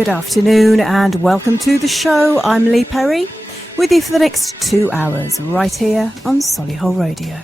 Good afternoon and welcome to the show. I'm Leigh Perry, with you for the next 2 hours, right here on Solihull Radio.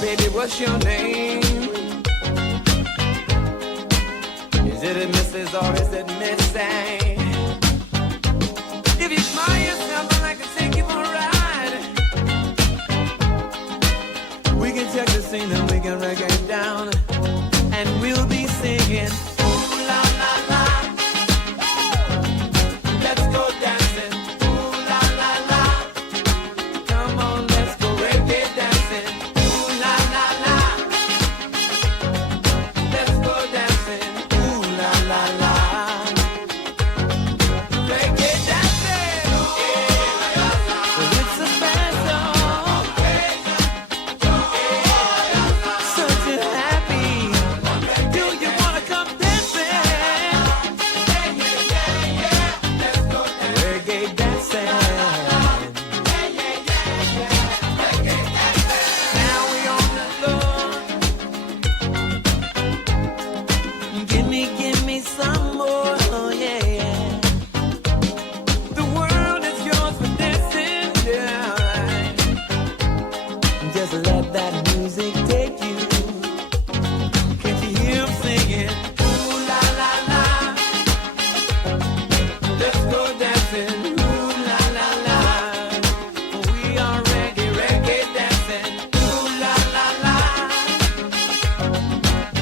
Baby, what's your name? Is it a Mrs. or is it Missy? If you smile yourself, I can take you for a ride. We can check the scene and we can reggae down, and we'll be singing. Ooh la la la. Let's go dancing. Ooh la la la. Come on, let's go reggae dancing. Ooh la la la. Let's go dancing. Ooh la la la. Reggae dancing. It's a special. Such a happy. Do you wanna come dancing? Reggae dancing. Now we on the floor. Give me some more, oh yeah, yeah. The world is yours for dancing, yeah. Just let that music take you. Can't you hear 'em singing? Ooh la la la. Let's go dancing. Ooh la la la. We are reggae dancing. Ooh la la la.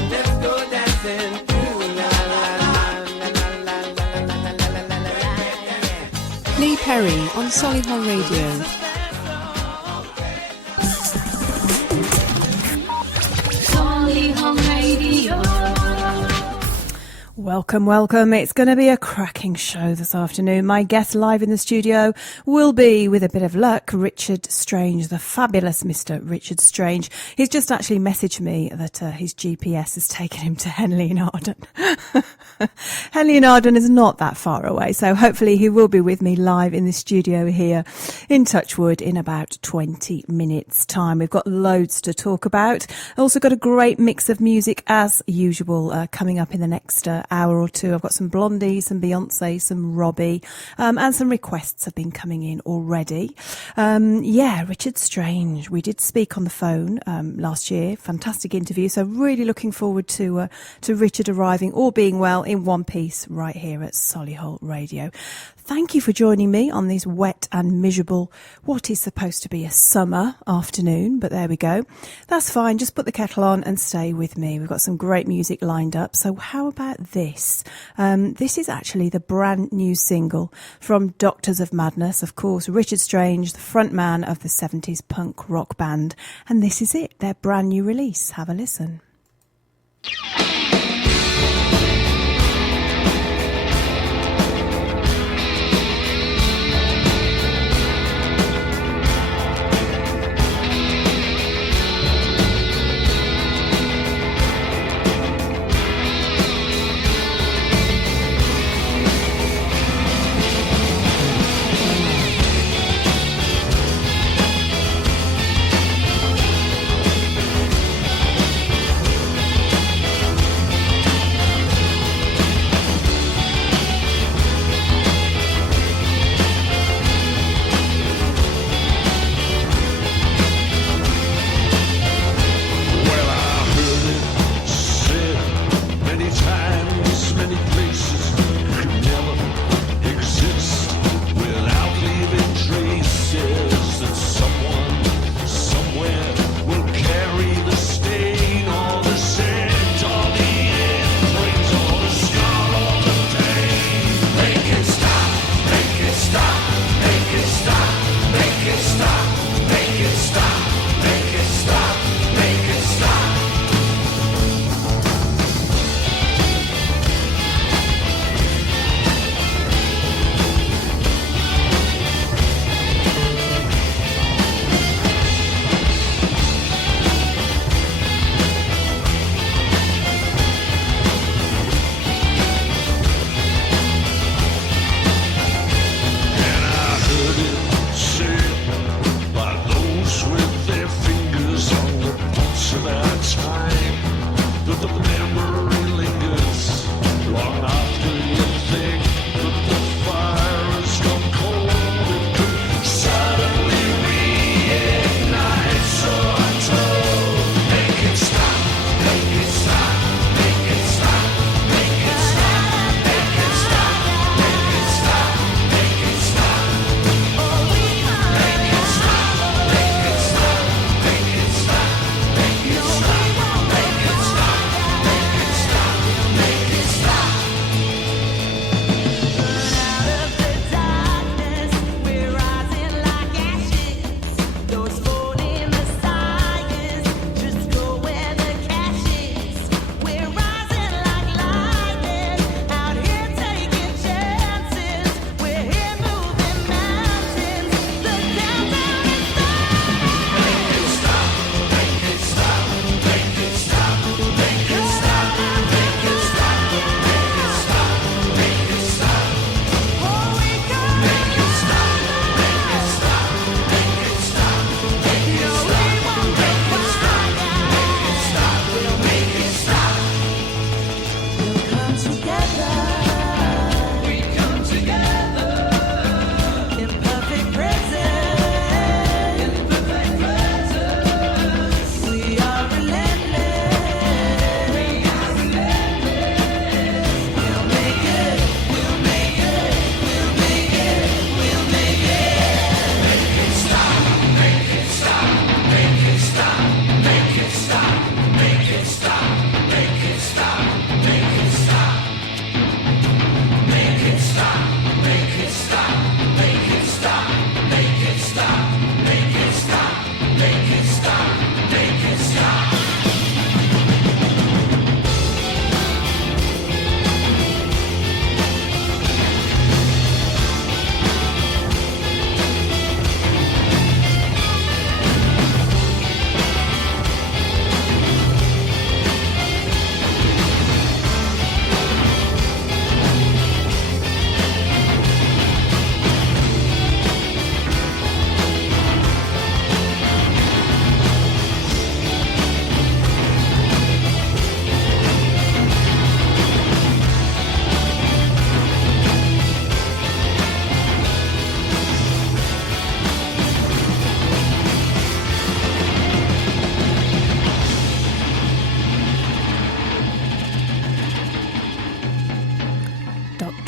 Let's go dancing. Ooh la la la. La la la la la la la la la la. Leigh Perry on Solihull Radio. Solihull Radio. Welcome, welcome. It's going to be a cracking show this afternoon. My guest live in the studio will be, with a bit of luck, Richard Strange, the fabulous Mr. Richard Strange. He's just actually messaged me that his GPS has taken him to Henley and Arden. Henley and Arden is not that far away, so hopefully he will be with me live in the studio here in Touchwood in about 20 minutes' time. We've got loads to talk about. Also got a great mix of music as usual coming up in the next hour or two. I've got some Blondie, some Beyonce, some Robbie, and some requests have been coming in already. Richard Strange. We did speak on the phone last year. Fantastic interview. So really looking forward to Richard arriving, all being well, in one piece right here at Solihull Radio. Thank you for joining me on this wet and miserable, what is supposed to be a summer afternoon, but there we go. That's fine. Just put the kettle on and stay with me. We've got some great music lined up. So how about this? This is actually the brand new single from Doctors of Madness. Of course, Richard Strange, the front man of the 70s punk rock band. And this is it, their brand new release. Have a listen. With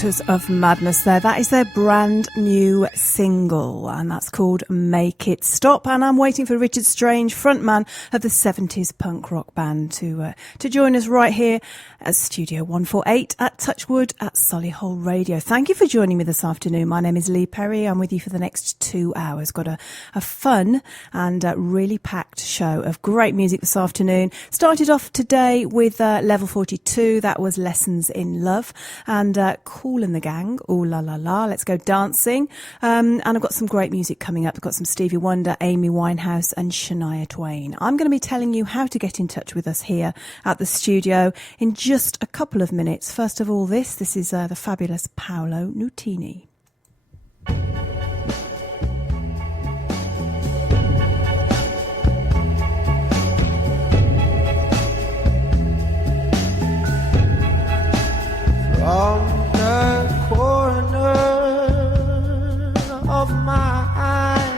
Doctors of Madness there. That is their brand new single, and that's called Make It Stop. And I'm waiting for Richard Strange, frontman of the 70s punk rock band, to join us right here at Studio 148 at Touchwood at Solihull Radio. Thank you for joining me this afternoon. My name is Leigh Perry. I'm with you for the next 2 hours. Got a fun and really packed show of great music this afternoon. Started off today with Level 42. That was Lessons in Love. And Cool in the Gang, Ooh La La La, Let's Go Dancing. And I've got some great music coming up. I've got some Stevie Wonder, Amy Winehouse and Shania Twain. I'm going to be telling you how to get in touch with us here at the studio in just a couple of minutes. First of all, this is the fabulous Paolo Nutini. From the corner of my eye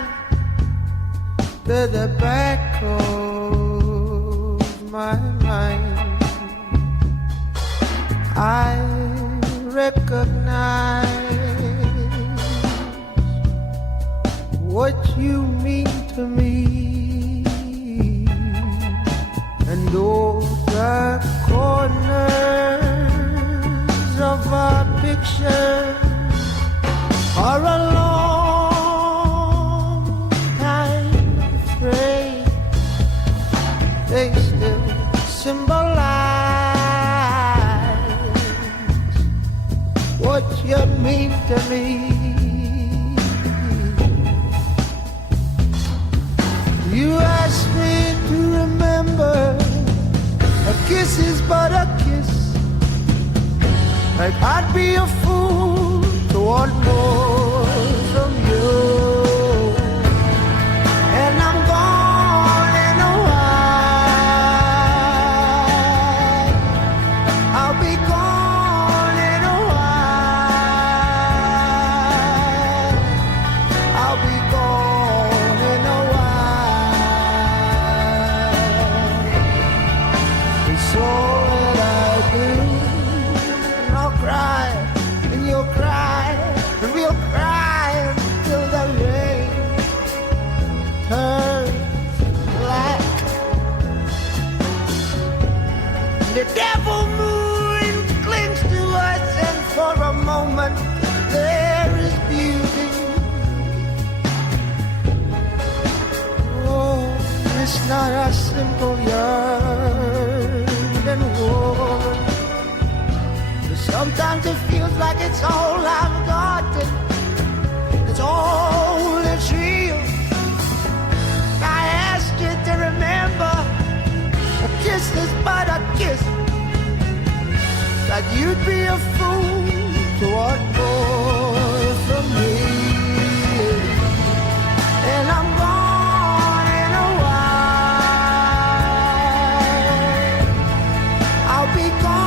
to the back of my mind, I recognize what you mean to me, and all the corners of our picture are a long time afraid. They still symbolize what you mean to me. You ask me to remember a kiss is but a kiss. Like I'd be a fool to want more from you. And I'm gone in a while. I'll be gone in a while. I'll be gone in a while. It's all that I do. Cry, and you'll cry, and we'll cry until the rain turns black. The devil moon clings to us, and for a moment there is beauty. Oh, it's not a simple yearning woman. Sometimes it feels like it's all I've got, and it's all that's real. I ask you to remember, a kiss is but a kiss. That you'd be a fool to want more from me. And I'm gone in a while. I'll be gone.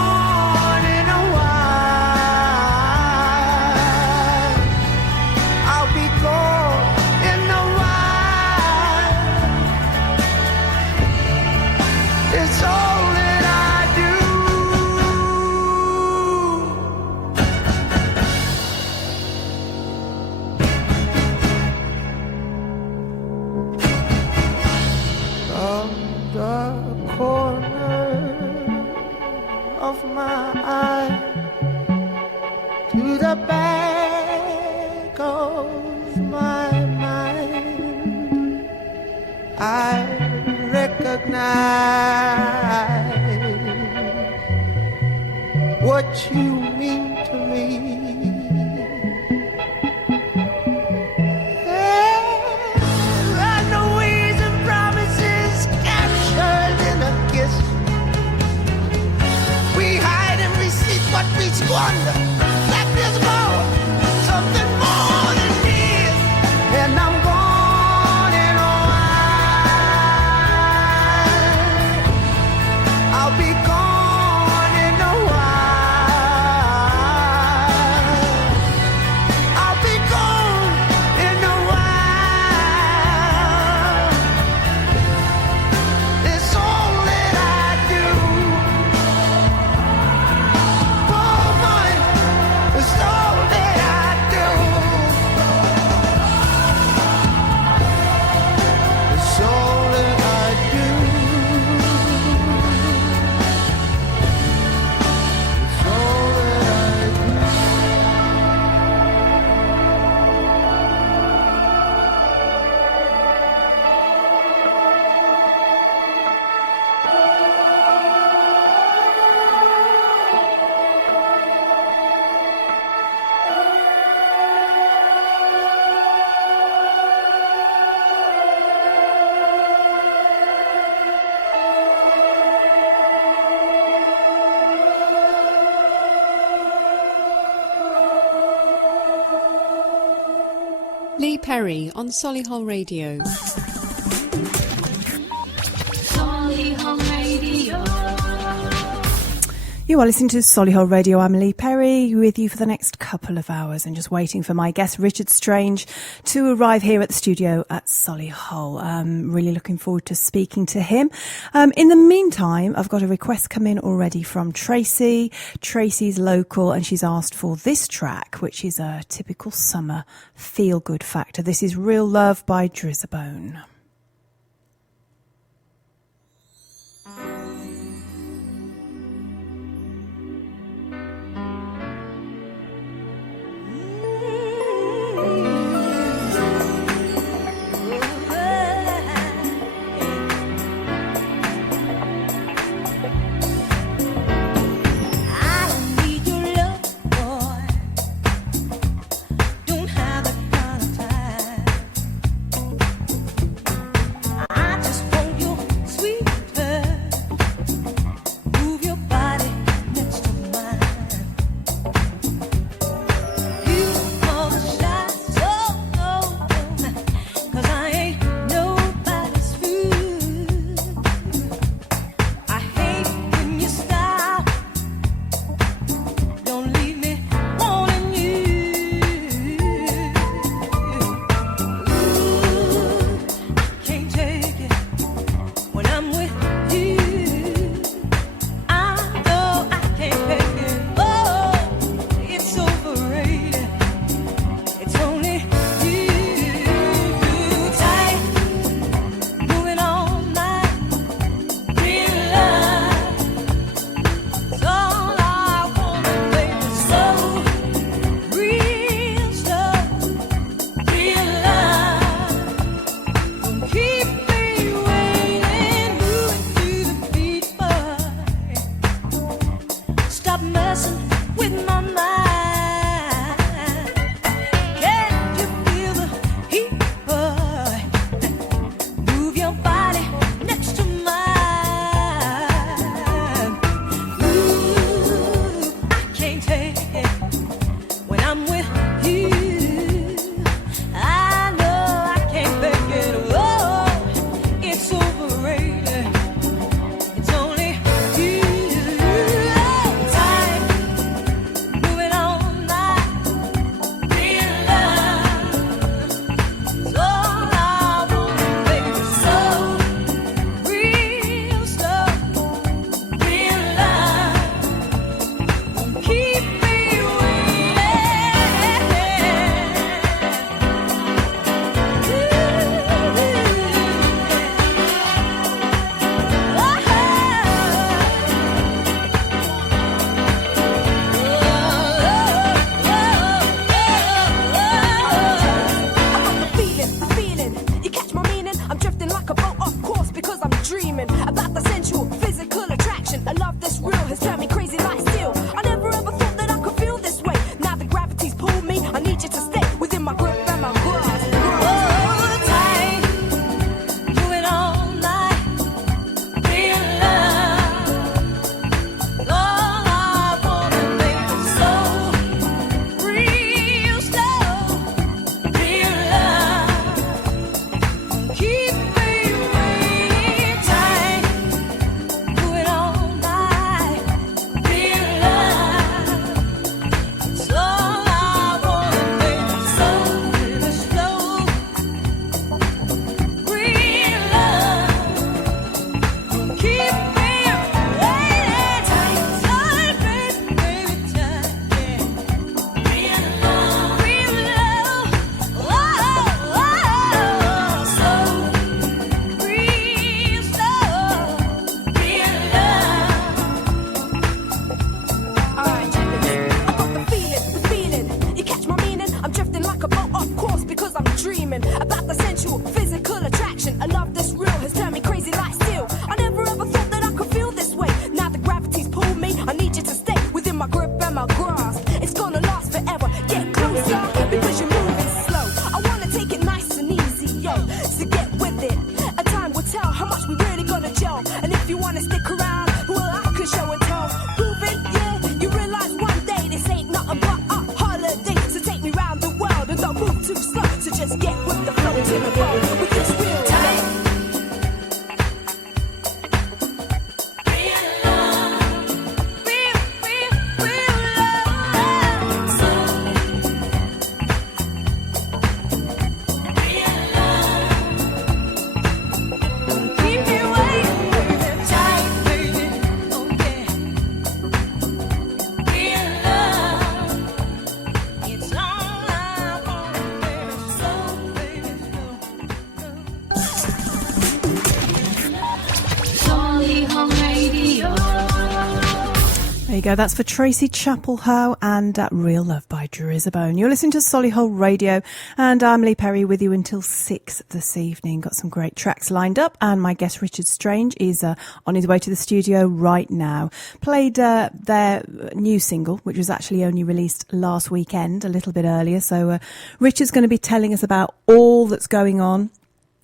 I recognize what you mean to me. And the ways and promises captured in a kiss. We hide and we seek what we squander. Like there's more, something more than this. And I'm gone in a while. I'll be gone in a while. I'll be gone in a while. It's all that I do. Oh my. Perry on Solihull Radio. Solihull Radio. You are listening to Solihull Radio. I'm Leigh Perry with you for the next couple of hours and just waiting for my guest Richard Strange to arrive here at the studio at Solihull. Really looking forward to speaking to him. In the meantime, I've got a request come in already from Tracy. Tracy's local and she's asked for this track, which is a typical summer feel-good factor. This is Real Love by Drizzabone. Don't have that kind of time. There you go. That's for Tracy Chapelhow and Real Love by Drizabone. You're listening to Solihull Radio, and I'm Leigh Perry with you until 6 this evening. Got some great tracks lined up, and my guest Richard Strange is on his way to the studio right now. Played their new single, which was actually only released last weekend, a little bit earlier. So Richard's going to be telling us about all that's going on,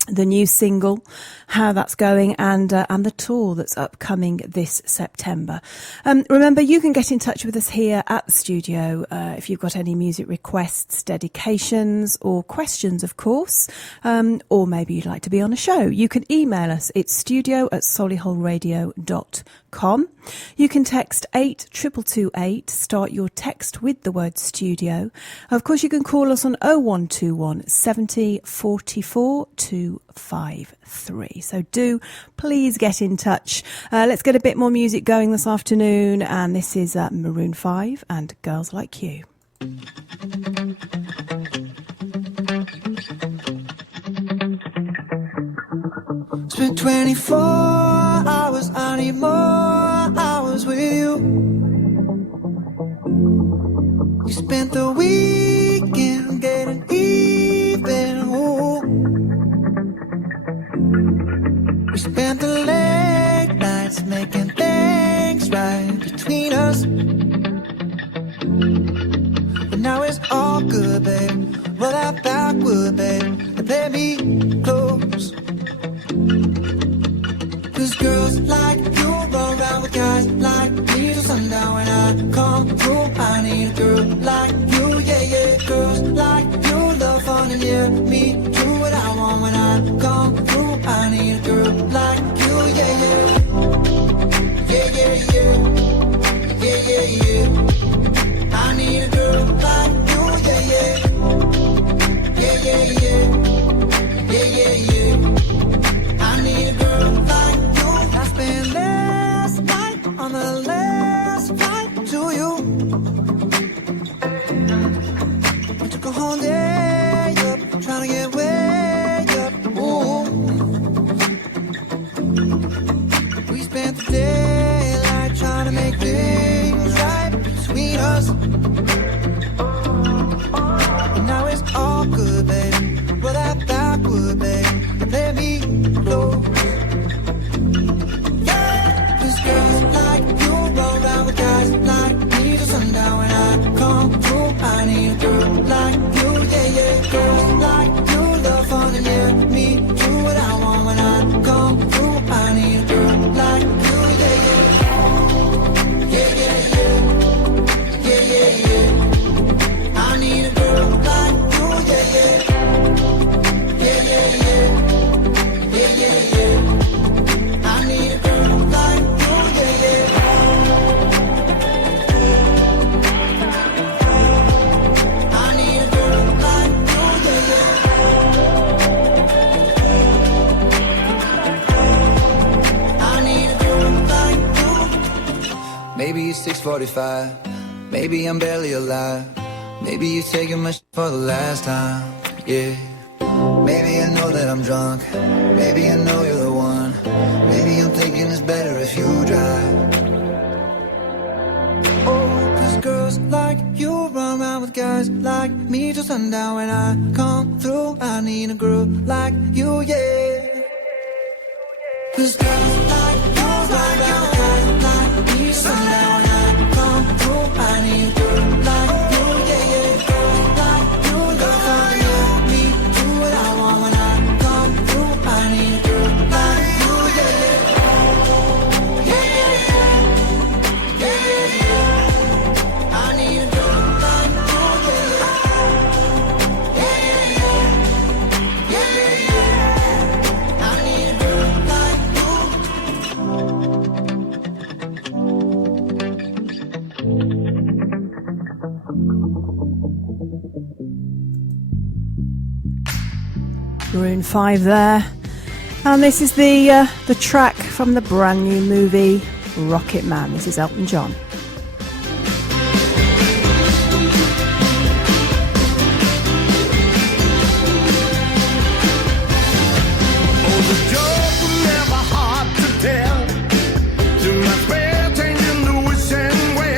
the new single, how that's going, and the tour that's upcoming this September. Remember, you can get in touch with us here at the studio if you've got any music requests, dedications, or questions, of course, or maybe you'd like to be on a show. You can email us. It's studio@solihullradio.com. You can text 82228. Start your text with the word studio. Of course, you can call us on 0121 70 44 253. So do please get in touch. Let's get a bit more music going this afternoon. And this is Maroon 5 and Girls Like You. Spent 24 hours, I need more hours with you. You spent the weekend getting even, ooh. We spent the late nights making things right between us. But now it's all good, babe. Roll that backward, babe, and play me close. Cause girls like you run around with guys like me till sundown. When I come through, I need a girl like you, yeah, yeah. Girls like you love fun and yeah, me do what I want. When I come through, I need a girl like you, yeah, yeah. Yeah, yeah, yeah. Yeah, yeah, yeah. I need a girl like you, yeah, yeah. Yeah, yeah, yeah. Yeah, yeah, yeah. I need a girl like you. I spent last night on the last flight to you. We took a whole day up, trying to get way up. Ooh. We spent the daylight trying to make things right between us. But now it's all good, baby. Roll that backward, babe, and let me close. Girls like you run around with guys like me till sundown. When I come through, I need a girl like you, yeah, yeah. Girls like you love fun and yeah, me do what I want. When I come through, I need a girl like you, yeah, yeah. Yeah, yeah, yeah. Yeah, yeah, yeah. I need a girl like you, yeah, yeah. Yeah, yeah, yeah. Yeah, yeah, yeah. I need a girl like you. Maybe it's 6:45, maybe I'm barely alive. Maybe you're taking my shit for the last time, yeah. Maybe I know that I'm drunk, maybe I know you're the one. Maybe I'm thinking it's better if you drive. Oh, cause girls like you run around with guys like me till sundown. When I come through, I need a girl like you, yeah. Cause girls like you run around with guys like me till sundown. When I come through, I need a girl like you, yeah, yeah. Girls like you love fun, yeah, me do what I want. When I come through, I need a girl like you, yeah, yeah. Yeah, yeah, yeah. Yeah, yeah, yeah. I need a girl like you, yeah, yeah. Yeah, yeah, yeah. Yeah, yeah, yeah. I need a girl like you. Maroon 5 there. And this is the track from the brand new movie Rocket Man. This is Elton John. Never hard to tell. Too much fair changing the wish and way.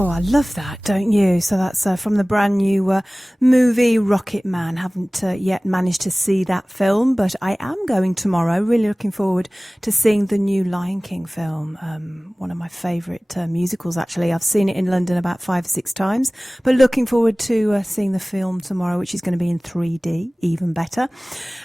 Oh, I love that, don't you? So that's from the brand new movie Rocket Man. Haven't yet managed to see that film, but I am going tomorrow. Really looking forward to seeing the new Lion King film. One of my favourite musicals, actually. I've seen it in London about 5 or 6 times, but looking forward to seeing the film tomorrow, which is going to be in 3D, even better.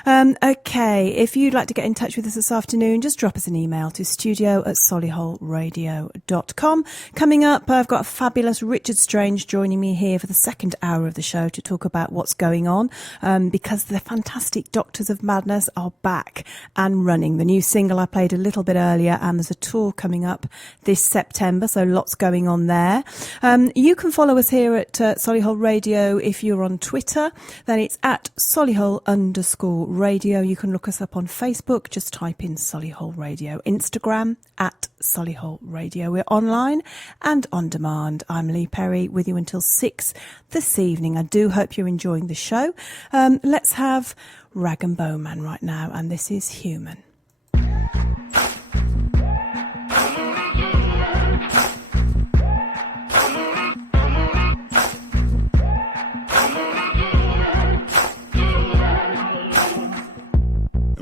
Okay, if you'd like to get in touch with us this afternoon, just drop us an email to studio@solihullradio.com. Coming up, I've got a fabulous Richard Strange joining me here for the second hour of the show to talk about what's going on, because the fantastic Doctors of Madness are back and running. The new single I played a little bit earlier, and there's a tour coming up this September, so lots going on there. You can follow us here at Solihull Radio. If you're on Twitter, then it's at Solihull_radio. You can look us up on Facebook, just type in Solihull Radio. Instagram at Solihull Radio. We're online and on demand. I'm Leigh Perry with you until 6 this evening. I do hope you're enjoying the show. Let's have Rag and Bowman right now, and this is Human.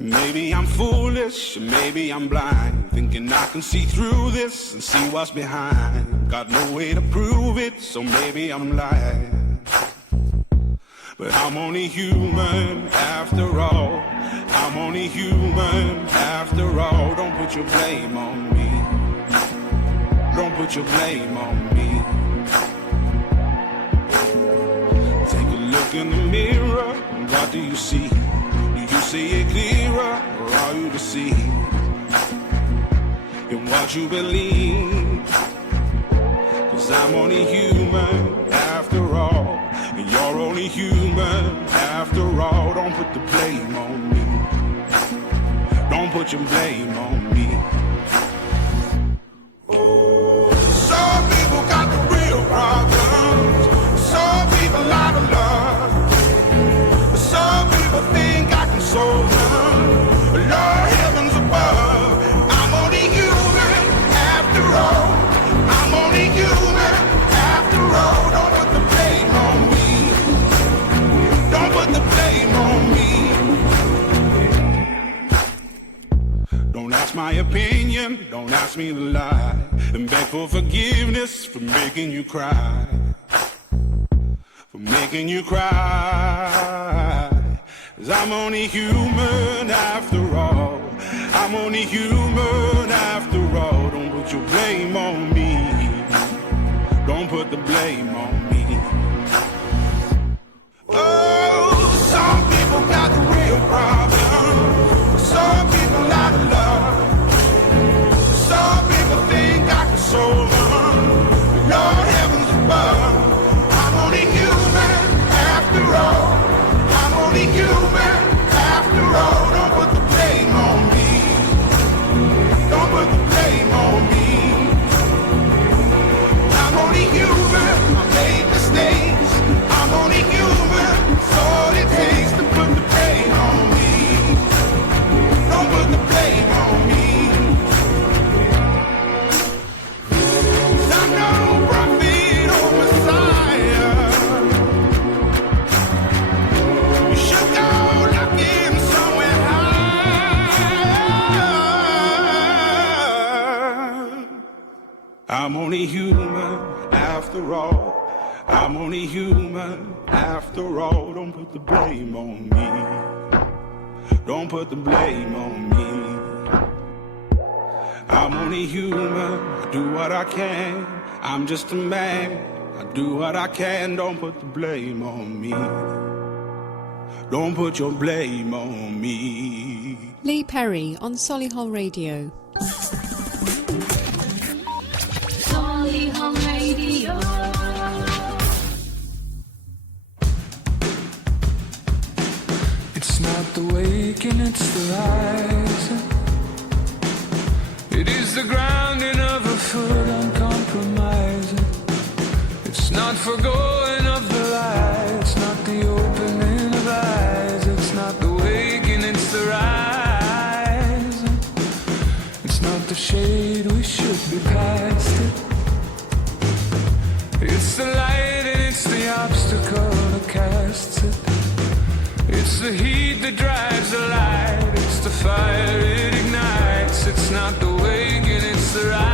Maybe I'm foolish, maybe I'm blind, thinking I can see through this and see what's behind. Got no way to prove it, so maybe I'm lying. But I'm only human after all. I'm only human after all. Don't put your blame on me. Don't put your blame on me. Take a look in the mirror, what do you see? You see it clearer, or are you deceived in what you believe? 'Cause I'm only human after all, and you're only human after all. Don't put the blame on me. Don't put your blame on me. Some people got the real problems. Some people out of love. Some people think I can solve them. Lord, heavens above, I'm only human after all. I'm only human after all. Don't put the blame on me. Don't put the blame on me. Don't ask my opinion, don't ask me to lie, and beg for forgiveness for making you cry. For making you cry. 'Cause I'm only human after all. I'm only human after all. Don't put your blame on me. Don't put the blame on me. Oh, some people got the real problem. Some people out of love. Some people think I can solve them. Lord, heavens above, I'm only human after all. I'm only human after all. Don't put the blame on me. Don't put the blame on me. I'm only human. I made mistakes. I'm only human. It's all it takes to put the blame on me. Don't put the blame on me. 'Cause I'm no prophet or Messiah. You should go looking somewhere high. I'm only human after all. I'm only human after all. Don't put the blame on me. Don't put the blame on me. I'm only human. I do what I can. I'm just a man. I do what I can. Don't put the blame on me. Don't put your blame on me. Leigh Perry on Solihull Radio. Solihull Radio. It's not the waking, it's the rising. It is the grounding of a foot uncompromising. It's not forgoing of the light. It's not the opening of eyes. It's not the waking, it's the rising. It's not the shade, we should be past it. obstacle that casts it. It's the heat that drives the light. It's the fire it ignites. It's not the waking, it's the rising.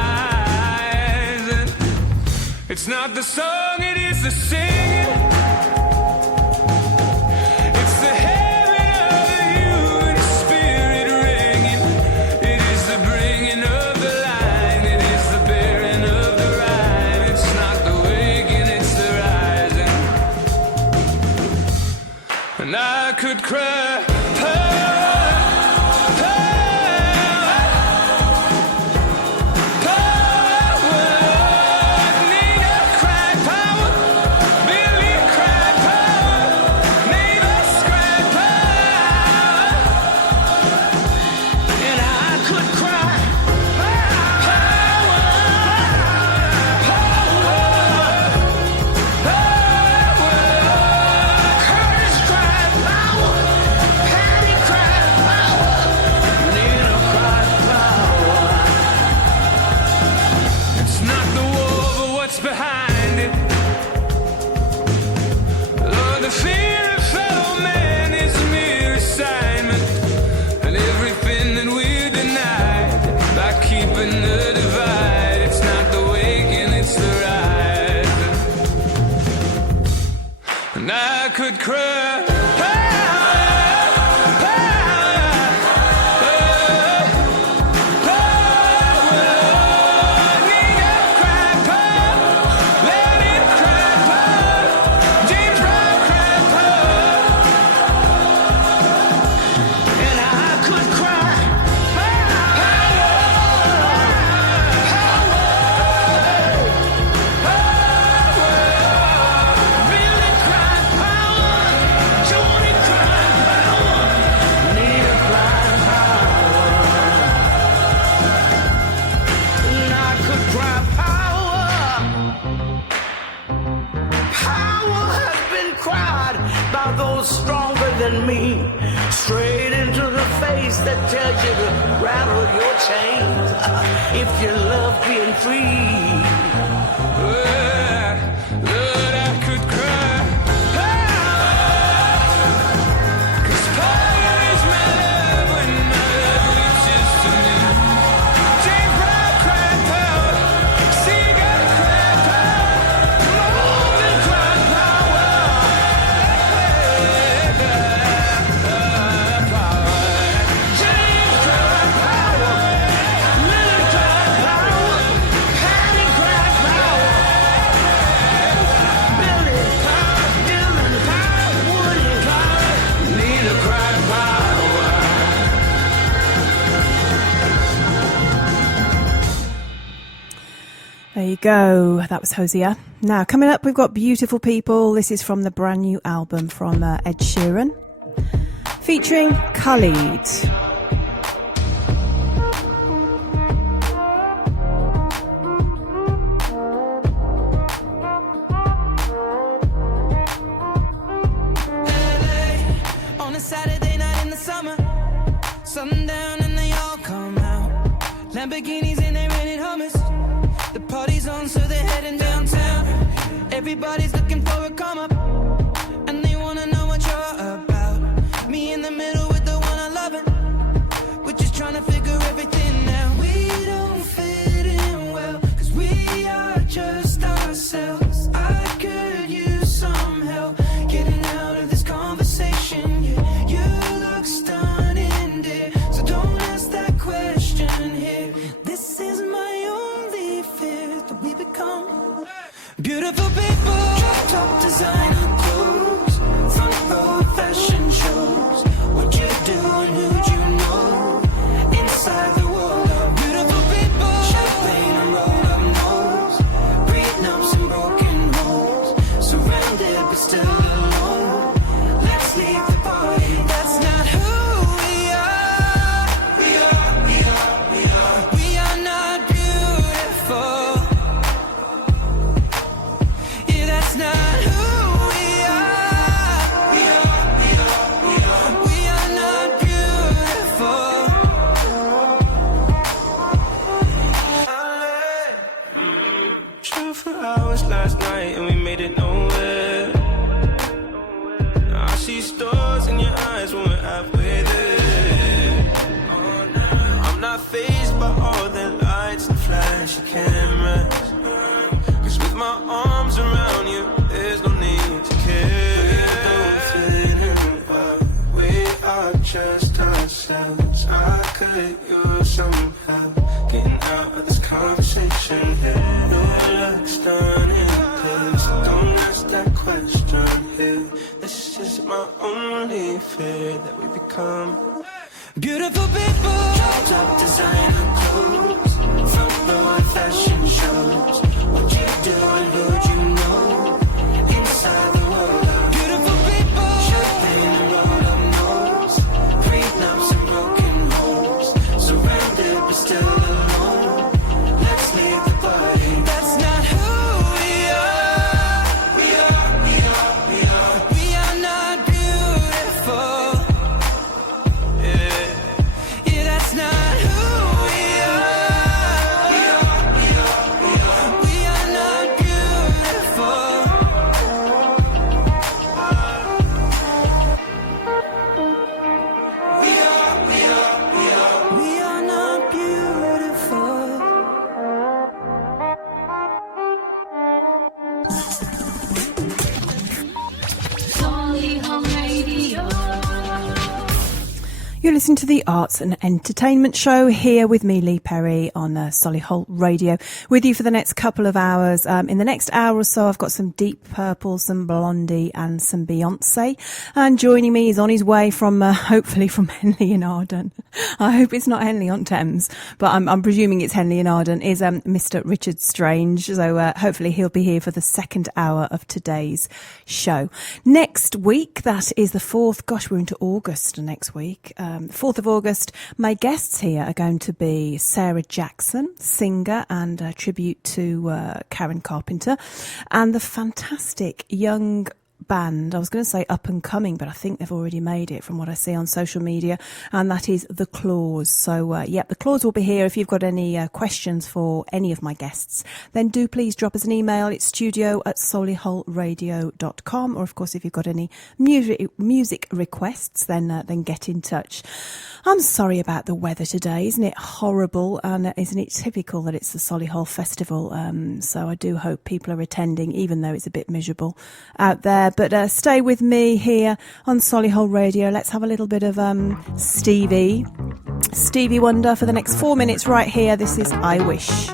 It's not the song, it is the singing. It's the heaven of the human spirit ringing. It is the bringing of the line. It is the bearing of the rhyme. It's not the waking, it's the rising. And I could cry. Could cry. Straight into the face that tells you to rattle your chains if you love being free. Lord, I could cry. Cause power is my love when my love reaches to me. James Brown cried power. See, gotta cry power. More than cry power. There you go. That was Hosea. Now, coming up, we've got Beautiful People. This is from the brand new album from Ed Sheeran, featuring Khalid. On a Saturday night in the summer, sundown and they all come out. Lamborghinis and they're renting Hummers. The party's on, so they're heading downtown. Everybody's looking for a come up, and they wanna know what you're about. Me in the middle with the one I love it. We're just trying to figure everything out. We don't fit in well, cause we are just ourselves. I could use some help getting out of this conversation. Yeah, you look stunning, dear, so don't ask that question here. This is my only fear, that we become beautiful people, top design. just ourselves. I could use some help getting out of this conversation here. Your looks stunning, please don't ask that question here. This is my only fear, that we become beautiful people. Top designer clothes, front row fashion shows. What you do and who you know inside the world. Beautiful people. Champagne and rolled up nose, prenups and broken homes. Surrounded but still alone. Let's leave the party. That's not who we are. We are not beautiful. Yeah, that's not who we are. We are not beautiful. We are not beautiful. Solihull Radio. You're listening to the Arts and Entertainment Show here with me, Leigh Perry, on Solihull Radio, with you for the next couple of hours. In the next hour or so, I've got some Deep Purple, some Blondie and some Beyonce. And joining me is on his way from, hopefully from Henley in Arden. I hope it's not Henley on Thames, but I'm presuming it's Henley in Arden, is Mr. Richard Strange. So hopefully he'll be here for the second hour of today's show. Next week, that is the 4th. Gosh, we're into August next week. 4th of August, my guests here are going to be Sarah Jackson, singer and a tribute to Karen Carpenter, and the fantastic young band, I was going to say up and coming, but I think they've already made it from what I see on social media, and that is The Claws. So, the Claws will be here. If you've got any questions for any of my guests, then do please drop us an email. It's studio@solihullradio.com, or of course, if you've got any music requests, then get in touch. I'm sorry about the weather today. Isn't it horrible? And isn't it typical that it's the Solihull Festival? So I do hope people are attending, even though it's a bit miserable out there. But stay with me here on Solihull Radio. Let's have a little bit of Stevie Wonder for the next 4 minutes right here. This is I Wish.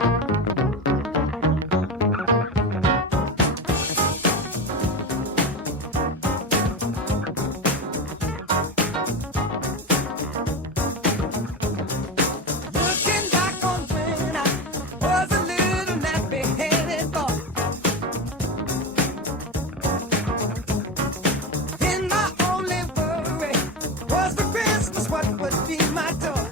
Looking back on when I was a little nappy-headed boy, and my only worry was for Christmas what would be my toy.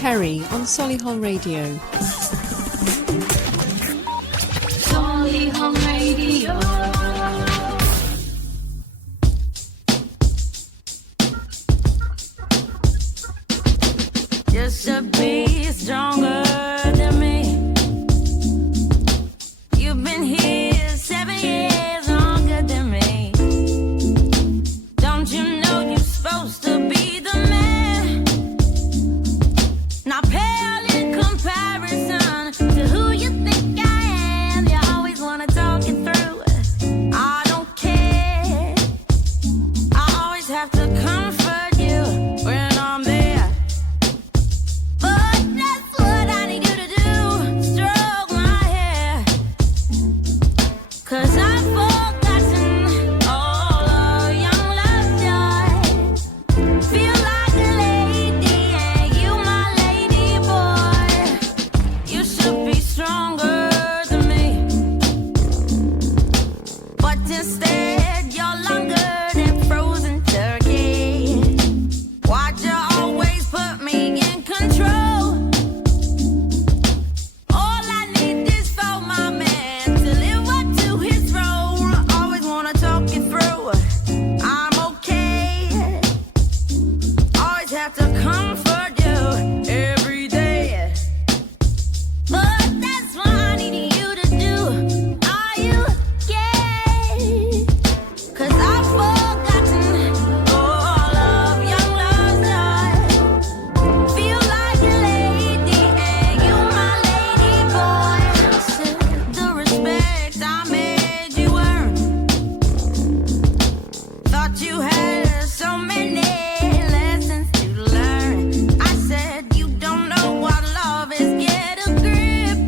Perry on Solihull Radio. Solihull Radio. Just to be stronger than me. You've been here 7 years longer than me. Don't you know you're supposed to be the man? Not pale in comparison to who you think I am. You always wanna talk it through. I don't care. I always have to comfort you when I'm there. But that's what I need you to do. Stroke my hair. 'Cause I've forgotten all of young love's joy. Feel like a lady and you my lady boy. You should be stronger than me. But instead you're longer than frozen turkey. Why'd you always put me in control? All I need is for my man to live up to his role. Always wanna talk it through. I'm okay. Always have to comfort you every day. But that's what I need you to do. Are you gay? 'Cause I've forgotten all of young love's joy. Feel like a lady and you my lady boy. The respect I made you earn. Thought you had so many lessons to learn. I said you don't know what love is. Get a grip.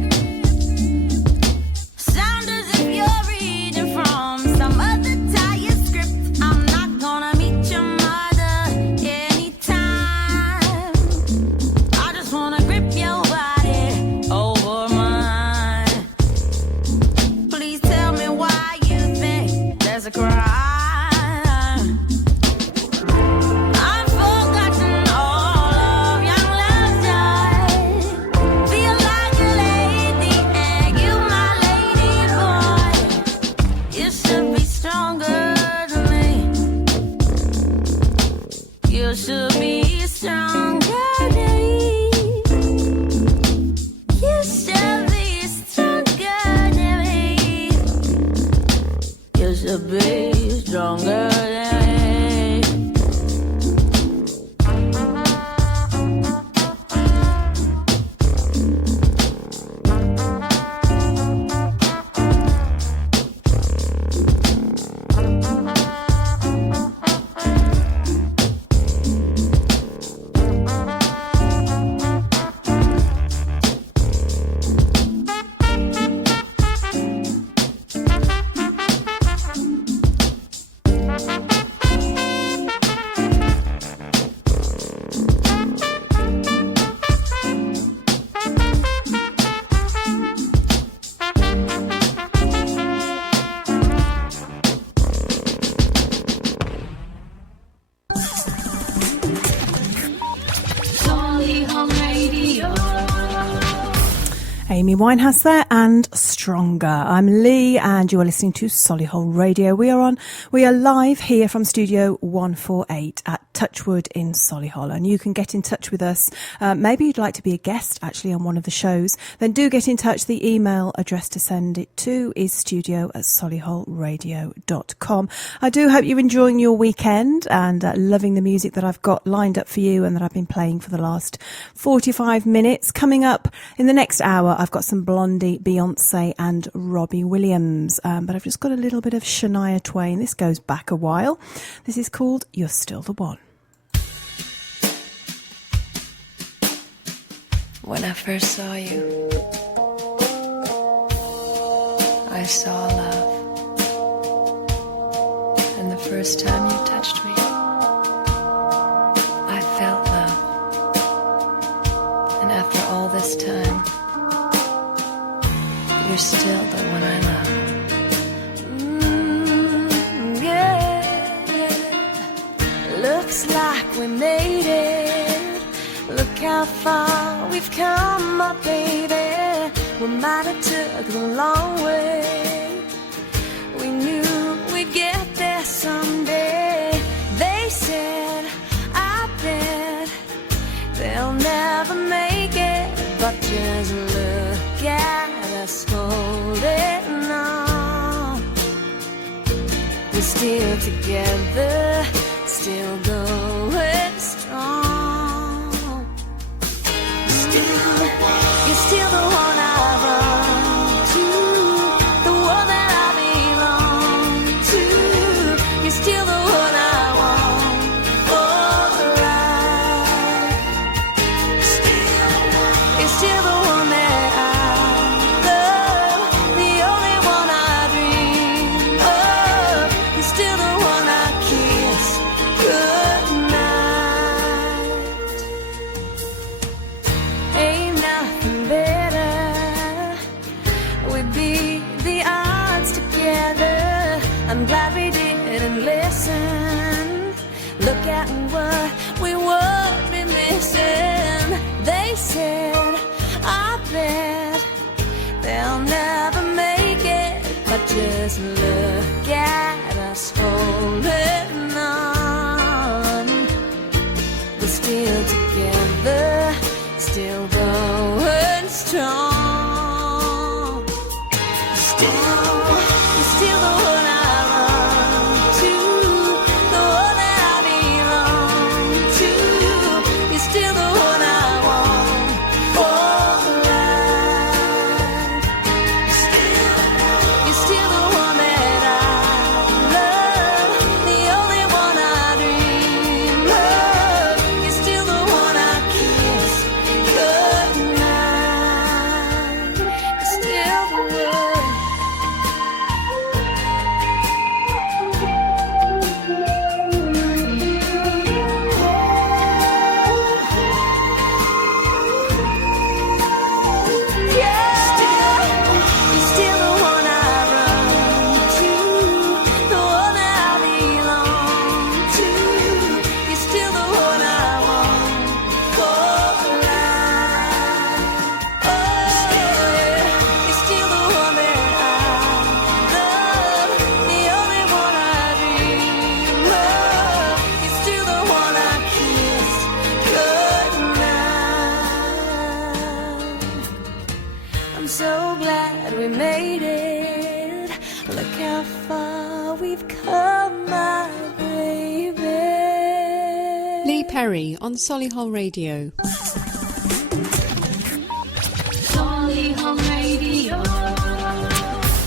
Sound as if you're reading from some other tired script. I'm not gonna meet your mother anytime. I just wanna grip your body over mine. Please tell me why you think there's a crime. I've forgotten all of young love's joy. Feel like a lady and you my lady boy. You should be stronger than me. You should be stronger than me. You should be stronger than me. You should be stronger than me. Solihull Radio. Amy Winehouse there and Stronger. I'm Leigh and you are listening to Solihull Radio. We are live here from Studio 148 at Touchwood in Solihull, and you can get in touch with us. Maybe you'd like to be a guest actually on one of the shows, then do get in touch. The email address to send it to is studio@solihullradio.com. I do hope you're enjoying your weekend and loving the music that I've got lined up for you and that I've been playing for the last 45 minutes. Coming up in the next hour, I've got some Blondie, Beyonce and Robbie Williams, but I've just got a little bit of Shania Twain. This goes back a while. This is called You're Still the One. When I first saw you, I saw love. And the first time you touched me, I felt love. And after all this time, you're still the one I love. Yeah. Looks like we made it. Look how how far we've come, my baby. We might have took the long way. We knew we'd get there someday. They said, I bet they'll never make it, but just look at us holding on. We're still together, still going strong. You're still the one I run to, the one that I belong to. You're still the one I want for life. You're still the one that I love, the only one I dream of. You're still the one I kiss goodnight. Ain't nothing better. We beat the odds together. I'm glad we didn't listen. Look at what we would be missing. They said, I bet they'll never make it, but just look at us holding on. We're still together, still going strong. You're still the one I run to, the one that I belong to. You're still the one I want for life. You're still the one that I love, the only one I dream of. You're still the one I kiss goodnight. You're still the one. You're still the one I run to, the one that I belong to. You're still the one I want for life. Oh, yeah. You're still the one that I love, the only one I dream of. You're still the one I kiss goodnight. I'm so glad we made it. Look how far we've come, my baby. Leigh Perry on Solihull Radio. Solihull Radio.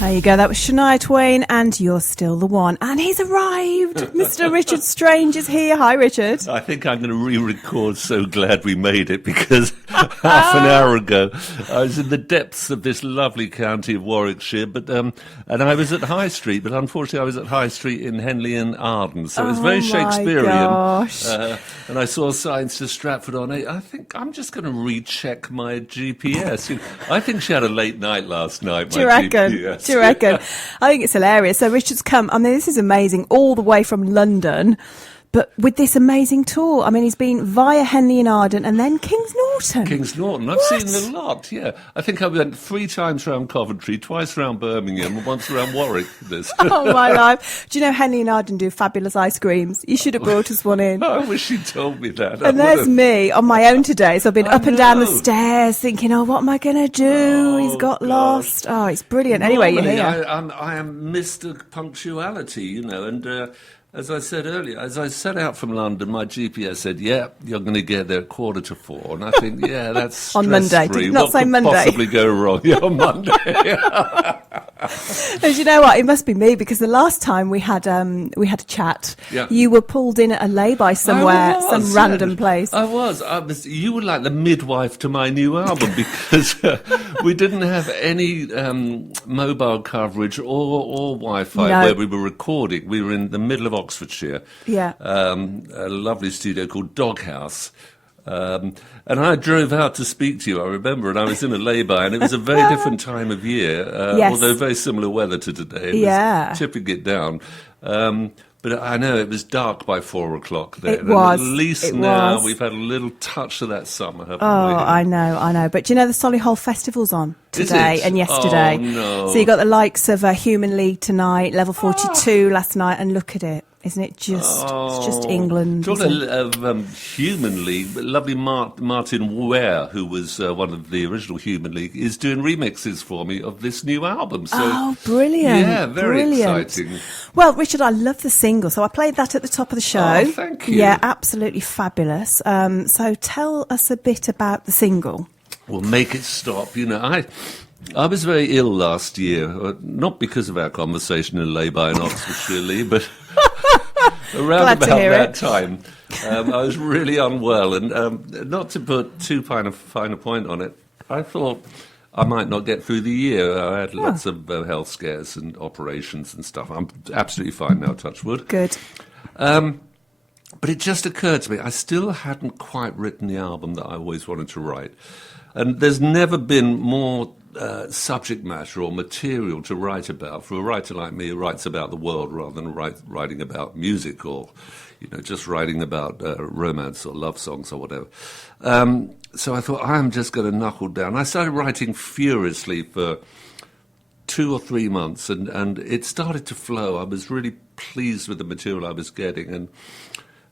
There you go. That was Shania Twain and You're Still the One. And he's arrived. Mr. Richard Strange is here. Hi, Richard. I think I'm going to re-record So Glad We Made It, because half an hour ago I was in the depths of this lovely county of Warwickshire, but and I was at High Street, but unfortunately I was at High Street in Henley and Arden, so it was very my Shakespearean. gosh. And I saw signs to Stratford on it. I think I'm just going to recheck my GPS. I think she had a late night last night. Do you reckon? GPS. Do you reckon? I think it's hilarious. So Richard's come, I mean, this is amazing, all the way from London, but with this amazing tour. I mean, he's been via Henley and Arden and then Kings Norton. Kings Norton. I've What? seen a lot, yeah. I think I went 3 times around Coventry, twice around Birmingham, and once around Warwick. Oh, my life. Do you know Henley and Arden do fabulous ice creams? You should have brought us one in. I wish you'd told me that. And there's me on my own today. So I've been I up and down the know. stairs thinking, oh, what am I going to do? He's got God. lost. Oh, it's brilliant. Anyway, you're Normally, here. I am Mr. Punctuality, and as I said earlier, as I set out from London, my GPS said, yeah, you're going to get there at 3:45. And I think, yeah, that's On Monday. stress-free. Did you not What say could Monday? possibly go wrong? Yeah, on Monday. And you know what? It must be me, because the last time we had a chat, Yeah. you were pulled in at a lay-by somewhere, I was, some yeah. random place. I was. You were like the midwife to my new album, because we didn't have any mobile coverage or Wi-Fi No. where we were recording. We were in the middle of Oxfordshire. Yeah. A lovely studio called Doghouse. And I drove out to speak to you, I remember, and I was in a lay-by, and it was a very different time of year, Yes. although very similar weather to today. It was Yeah. tipping it down. But I know it was dark by 4 o'clock there. It was. And at least It now was. we've had a little touch of that summer, haven't we? Oh, I know. But do you know the Solihull Festival's on Is today it? and yesterday? Oh, no. So you got the likes of Human League tonight, Level 42 last night, and look at it. Isn't it just, it's just England. Talking isn't it? of Human League, lovely Martin Ware, who was one of the original Human League, is doing remixes for me of this new album. So, Oh, brilliant. Yeah, very brilliant. exciting. Well, Richard, I love the single. So I played that at the top of the show. Oh, thank you. Yeah, absolutely fabulous. So tell us a bit about the single. Well, Make It Stop. You know, I was very ill last year, not because of our conversation in Leigh in Oxfordshire, Leigh, but around Glad to about hear that it. time, I was really unwell. And not to put too fine a point on it, I thought I might not get through the year. I had lots of health scares and operations and stuff. I'm absolutely fine now, touch wood. Good. But it just occurred to me, I still hadn't quite written the album that I always wanted to write. And there's never been more subject matter or material to write about for a writer like me who writes about the world rather than writing about music or, just writing about romance or love songs or whatever. So I thought, I'm just going to knuckle down. I started writing furiously for 2 or 3 months, and it started to flow. I was really pleased with the material I was getting,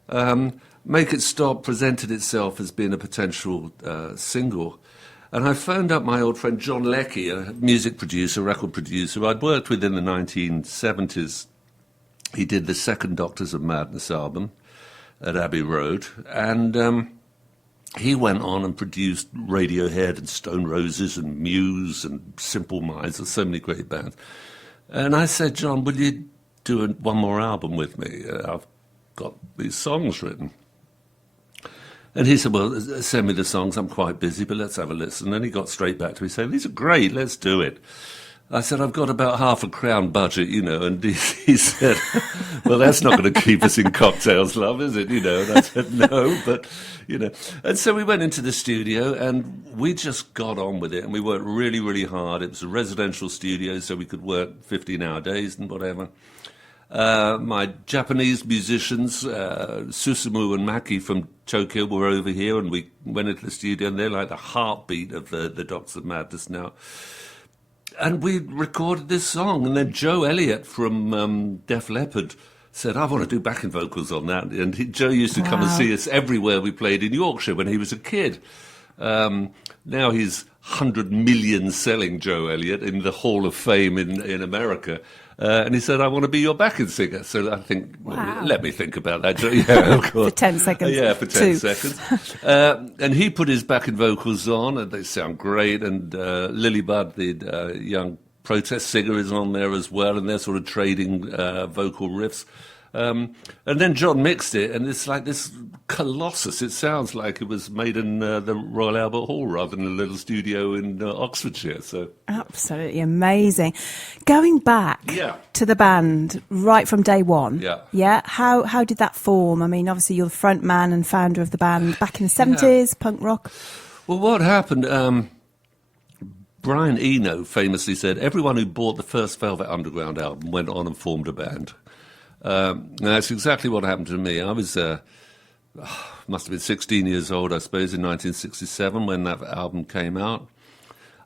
and Make It Stop presented itself as being a potential single. And I phoned up my old friend John Lecky, a music producer, record producer, who I'd worked with in the 1970s. He did the second Doctors of Madness album at Abbey Road, and he went on and produced Radiohead and Stone Roses and Muse and Simple Minds and so many great bands. And I said, John, will you do one more album with me? I've got these songs written. And he said, well, send me the songs, I'm quite busy, but let's have a listen. And he got straight back to me saying, these are great, let's do it. I said, I've got about £500 budget, and he said, well, that's not going to keep us in cocktails, love, is it? And I said, no, but, And so we went into the studio and we just got on with it and we worked really, really hard. It was a residential studio, so we could work 15-hour days and whatever. My Japanese musicians, Susumu and Maki from Tokyo, were over here, and we went into the studio, and they're like the heartbeat of the Doctors of Madness now. And we recorded this song, and then Joe Elliott from Def Leppard said, I want to do backing vocals on that. And Joe used to come and see us everywhere we played in Yorkshire when he was a kid. Now he's 100 million selling Joe Elliott in the Hall of Fame in America. And he said, I want to be your backing singer. So I think, well, let me think about that. Yeah, of course. For 10 seconds. Yeah, for 10 seconds. And he put his backing vocals on, and they sound great. And Lily Budd, the young protest singer, is on there as well, and they're sort of trading vocal riffs. And then John mixed it, and it's like this colossus. It sounds like it was made in the Royal Albert Hall rather than a little studio in Oxfordshire. So absolutely amazing. Going back to the band right from day one. Yeah. How did that form? I mean, obviously you're the front man and founder of the band back in the 70s, punk rock. Well, what happened? Brian Eno famously said, everyone who bought the first Velvet Underground album went on and formed a band. And that's exactly what happened to me. I was, must have been 16 years old, I suppose, in 1967 when that album came out.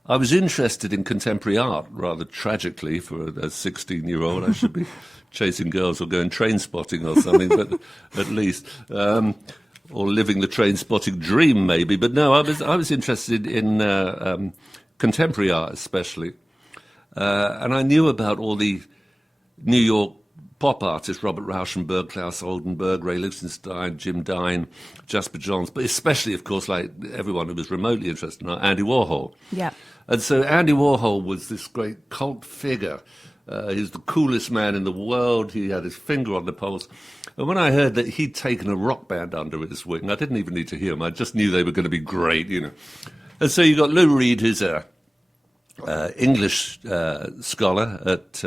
I was interested in contemporary art, rather tragically, for a 16-year-old. I should be chasing girls or going train spotting or something, but at least, or living the train spotting dream, maybe. But no, I was interested in contemporary art, especially, and I knew about all the New York pop artists, Robert Rauschenberg, Klaus Oldenburg, Ray Lichtenstein, Jim Dine, Jasper Johns, but especially, of course, like everyone who was remotely interested in art, Andy Warhol. Yeah. And so Andy Warhol was this great cult figure. He was the coolest man in the world. He had his finger on the pulse. And when I heard that he'd taken a rock band under his wing, I didn't even need to hear them. I just knew they were going to be great, And so you got Lou Reed, who's a English scholar at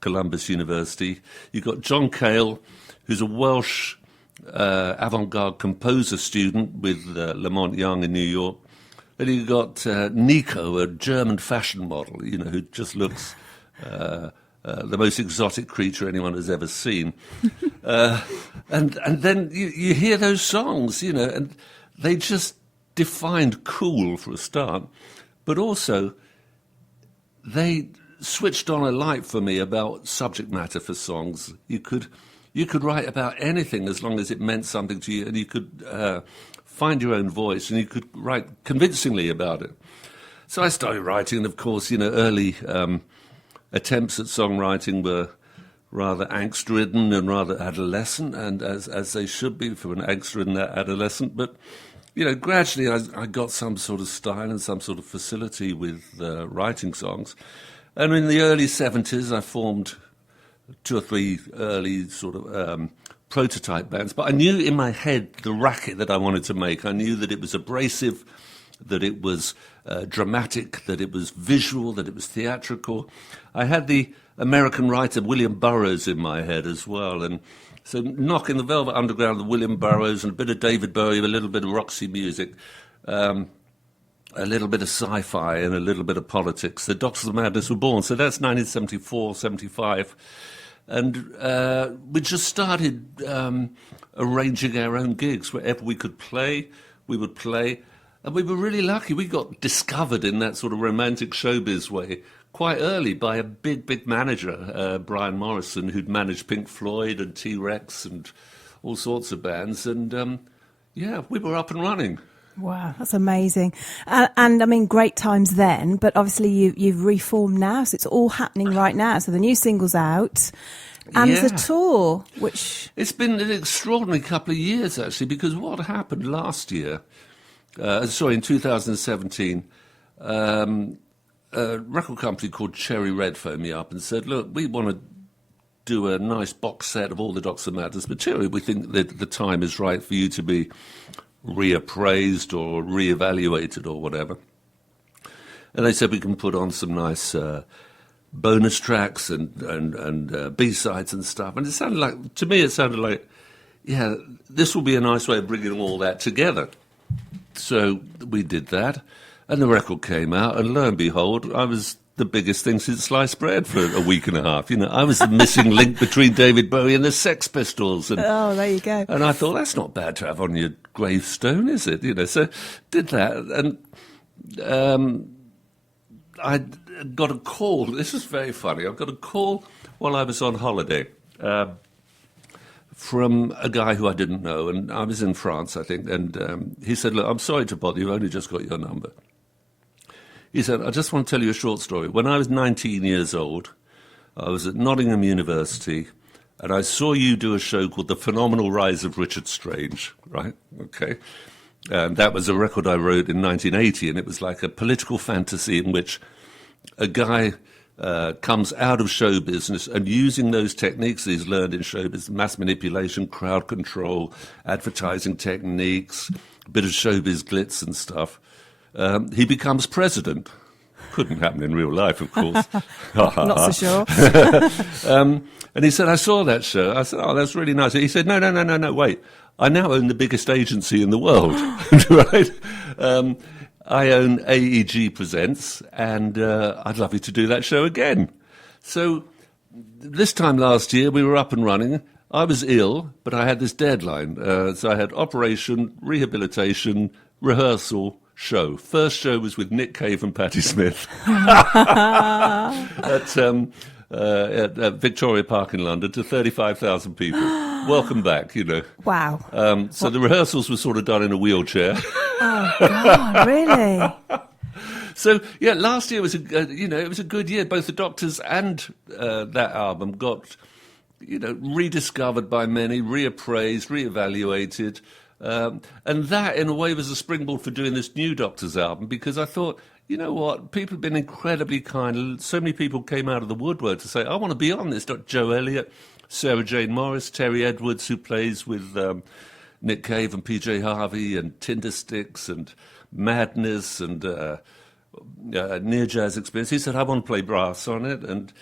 Columbus University. You've got John Cale, who's a Welsh avant-garde composer student with Lamont Young in New York. And you've got Nico, a German fashion model, who just looks the most exotic creature anyone has ever seen. And then you hear those songs, you know, and they just defined cool for a start, but also they switched on a light for me about subject matter for songs. You could write about anything as long as it meant something to you, and you could find your own voice, and you could write convincingly about it. So I started writing, and of course, you know, early attempts at songwriting were rather angst-ridden and rather adolescent, and as they should be for an angst-ridden adolescent. But, you know, gradually I got some sort of style and some sort of facility with writing songs. And in the early 70s, I formed 2 or 3 early sort of prototype bands. But I knew in my head the racket that I wanted to make. I knew that it was abrasive, that it was dramatic, that it was visual, that it was theatrical. I had the American writer William Burroughs in my head as well. And so knocking the Velvet Underground, the William Burroughs, and a bit of David Bowie, a little bit of Roxy music, a little bit of sci-fi and a little bit of politics. The Doctors of Madness were born. So that's 1974, 75. And we just started arranging our own gigs. Wherever we could play, we would play. And we were really lucky. We got discovered in that sort of romantic showbiz way quite early by a big, big manager, Brian Morrison, who'd managed Pink Floyd and T-Rex and all sorts of bands. And, yeah, we were up and running. Wow, that's amazing. And I mean, great times then, but obviously you've reformed now, so it's all happening right now. So the new single's out, and Yeah. there's a tour, which... It's been an extraordinary couple of years, actually, because what happened last year, in 2017, a record company called Cherry Red phoned me up and said, look, we want to do a nice box set of all the Doctors of Madness material. We think that the time is right for you to be reappraised or reevaluated or whatever. And they said we can put on some nice bonus tracks and B-sides and stuff. And it sounded like, to me, yeah, this will be a nice way of bringing all that together. So we did that, and the record came out, and lo and behold, I was the biggest thing since sliced bread for a week and a half. You know, I was the missing link between David Bowie and the Sex Pistols. And, Oh, there you go. and I thought, that's not bad to have on your gravestone, is it? You know, so did that, and I got a call. This is very funny. I got a call while I was on holiday from a guy who I didn't know, and I was in France, I think, and he said, look, I'm sorry to bother you, I've only just got your number. He said, I just want to tell you a short story. When I was 19 years old, I was at Nottingham University, and I saw you do a show called The Phenomenal Rise of Richard Strange, right? Okay. And that was a record I wrote in 1980, and it was like a political fantasy in which a guy comes out of show business and using those techniques he's learned in show business, mass manipulation, crowd control, advertising techniques, a bit of showbiz glitz and stuff, he becomes president. Couldn't happen in real life, of course. Not so sure. And he said, I saw that show. I said, oh, that's really nice. He said, no, wait. I now own the biggest agency in the world, right? I own AEG Presents, and I'd love you to do that show again. So this time last year, we were up and running. I was ill, but I had this deadline. So I had operation, rehabilitation, rehearsal, show. First show was with Nick Cave and Patti Smith at Victoria Park in London to 35,000 people. Welcome back, you know. Wow. So the rehearsals were sort of done in a wheelchair. Oh, God, really? So, yeah, last year was it was a good year. Both the Doctors and that album got, rediscovered by many, reappraised, reevaluated. And that, in a way, was a springboard for doing this new Doctors album, because I thought, you know what, people have been incredibly kind. So many people came out of the woodwork to say, I want to be on this. Joe Elliott, Sarah Jane Morris, Terry Edwards, who plays with Nick Cave and PJ Harvey, and Tindersticks and Madness and Near Jazz Experience. He said, I want to play brass on it. And,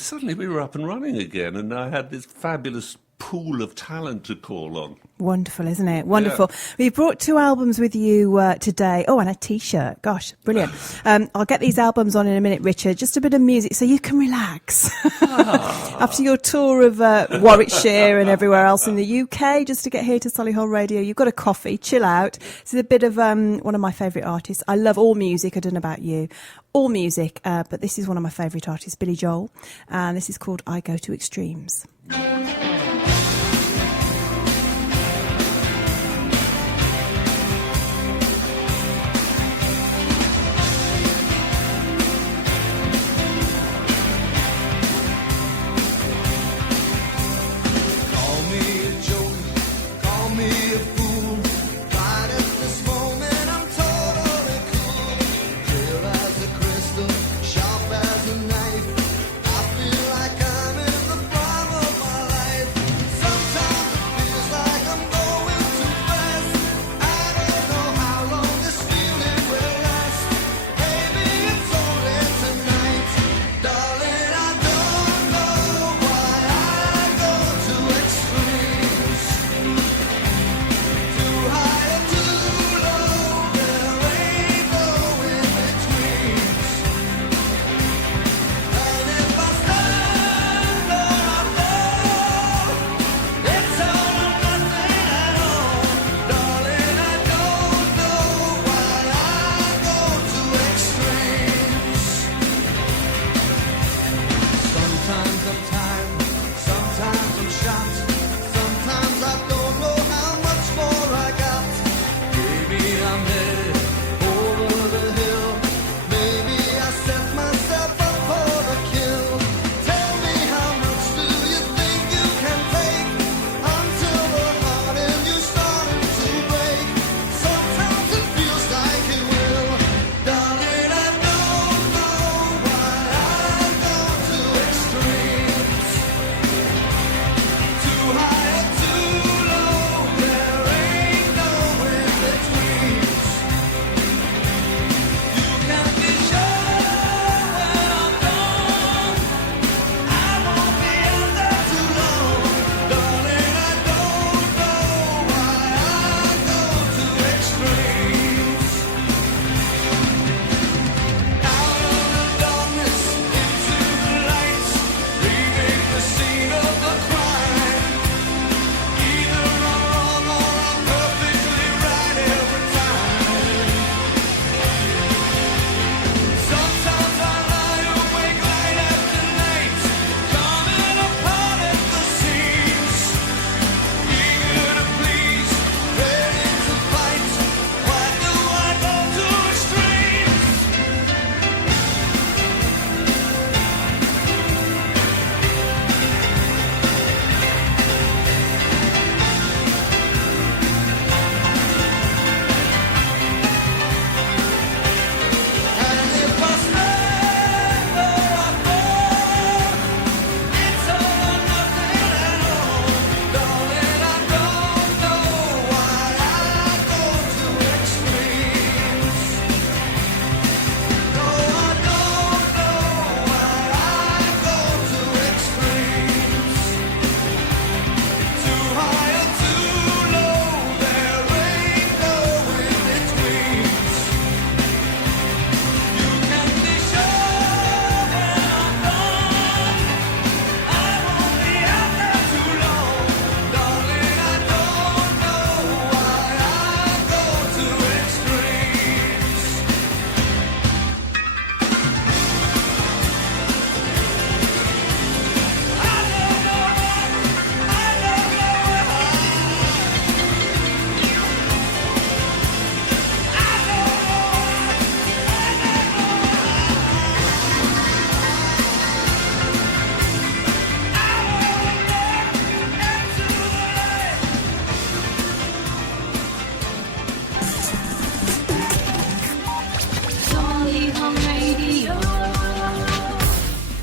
suddenly we were up and running again. And I had this fabulous pool pool of talent to call on. Wonderful, isn't it? Wonderful. Well, you've brought 2 albums with you today. Oh, and a T-shirt. Gosh, brilliant. I'll get these albums on in a minute, Richard. Just a bit of music so you can relax. After your tour of Warwickshire and everywhere else in the UK, just to get here to Solihull Radio, you've got a coffee, chill out. This is a bit of one of my favourite artists. I love all music. I don't know about you. All music, but this is one of my favourite artists, Billy Joel. And this is called I Go to Extremes.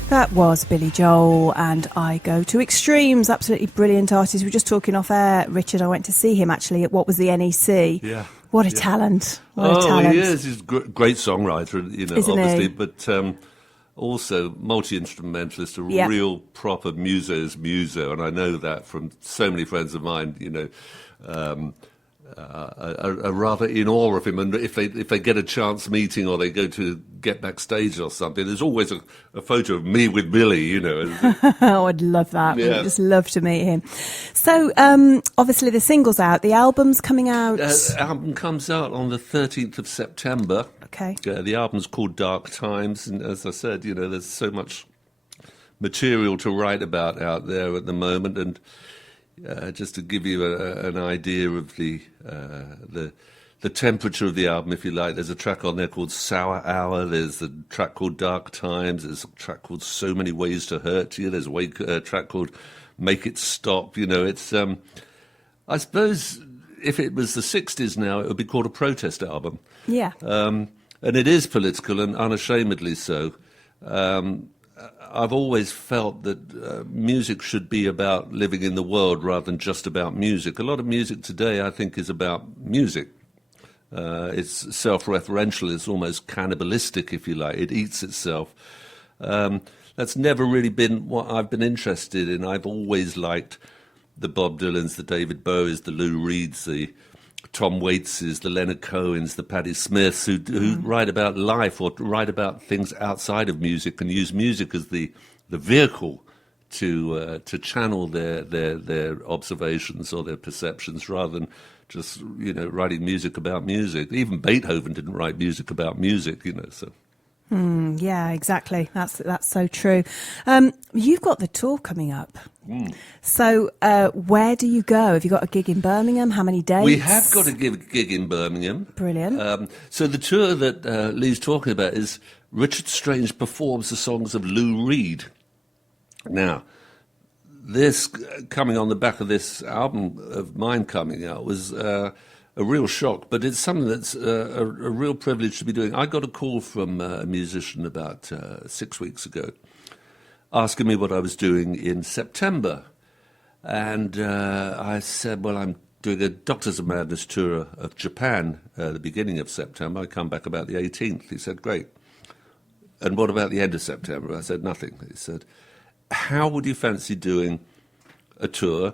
That was Billy Joel and I Go to Extremes. Absolutely brilliant artist. We were just talking off air, Richard. I went to see him actually at what was the NEC. Yeah. What a talent. What a talent. He is. He's a great songwriter, you know, Isn't obviously. he? But also multi-instrumentalist, a Yeah. real proper muso's muso, and I know that from so many friends of mine, are rather in awe of him, and if they get a chance meeting or they go to get backstage or something, there's always a photo of me with Billy, Oh, I'd love that. Yeah. I'd just love to meet him. So, obviously the single's out, the album's coming out. Album comes out on the 13th of September. Okay. The album's called Dark Times, and as I said, there's so much material to write about out there at the moment, and just to give you an idea of the temperature of the album, if you like, there's a track on there called Sour Hour, there's a track called Dark Times, there's a track called So Many Ways to Hurt You, there's a track called Make It Stop. It's I suppose if it was the 60s now, it would be called a protest album. Yeah. And it is political, and unashamedly so. I've always felt that music should be about living in the world rather than just about music. A lot of music today, I think, is about music. It's self-referential, it's almost cannibalistic, if you like. It eats itself. That's never really been what I've been interested in. I've always liked the Bob Dylans, the David Bowies, the Lou Reeds, the Tom Waitses, the Leonard Cohens, the Patti Smiths, who write about life or write about things outside of music and use music as the vehicle to channel their observations or their perceptions rather than just writing music about music. Even Beethoven didn't write music about music, so. Yeah, exactly. That's so true. You've got the tour coming up. So where do you go? Have you got a gig in Birmingham? How many days? We have got a gig in Birmingham. Brilliant. So the tour that Leigh's talking about is Richard Strange performs the songs of Lou Reed. Now, this coming on the back of this album of mine coming out was a real shock, but it's something that's a real privilege to be doing. I got a call from a musician about 6 weeks ago asking me what I was doing in September. And I said, well, I'm doing a Doctors of Madness tour of Japan at the beginning of September. I come back about the 18th. He said, great. And what about the end of September? I said, nothing. He said, how would you fancy doing a tour?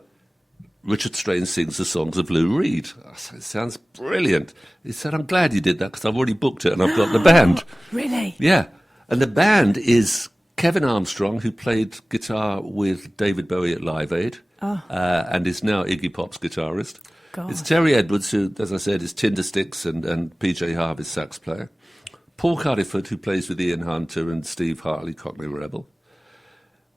Richard Strange sings the songs of Lou Reed. I said, it sounds brilliant. He said, I'm glad you did that because I've already booked it and I've got the band. Really? Yeah. And the band is Kevin Armstrong, who played guitar with David Bowie at Live Aid and is now Iggy Pop's guitarist. God. It's Terry Edwards, who, as I said, is Tindersticks and PJ Harvey's sax player. Paul Cardiford, who plays with Ian Hunter and Steve Hartley, Cockney Rebel.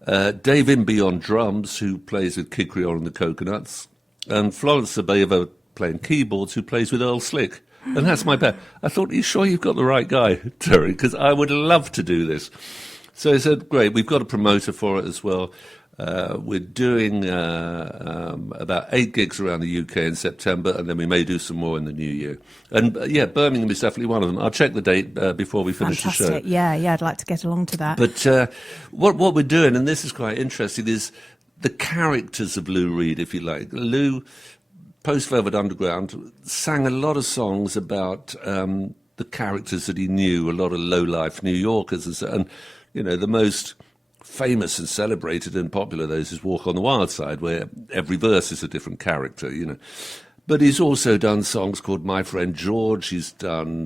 Dave Imby on drums, who plays with Kid Creole and the Coconuts, and Florence Sabeva playing keyboards, who plays with Earl Slick. And that's my band. I thought, are you sure you've got the right guy, Terry? Because I would love to do this. So he said, great, we've got a promoter for it as well. We're doing about 8 gigs around the UK in September, and then we may do some more in the new year. And Birmingham is definitely one of them. I'll check the date before we finish the show. Fantastic. Yeah, I'd like to get along to that. But what we're doing, and this is quite interesting, is the characters of Lou Reed, if you like. Lou, post-Velvet Underground, sang a lot of songs about the characters that he knew, a lot of low-life New Yorkers. And the most famous and celebrated and popular of those is Walk on the Wild Side, where every verse is a different character, But he's also done songs called My Friend George. He's done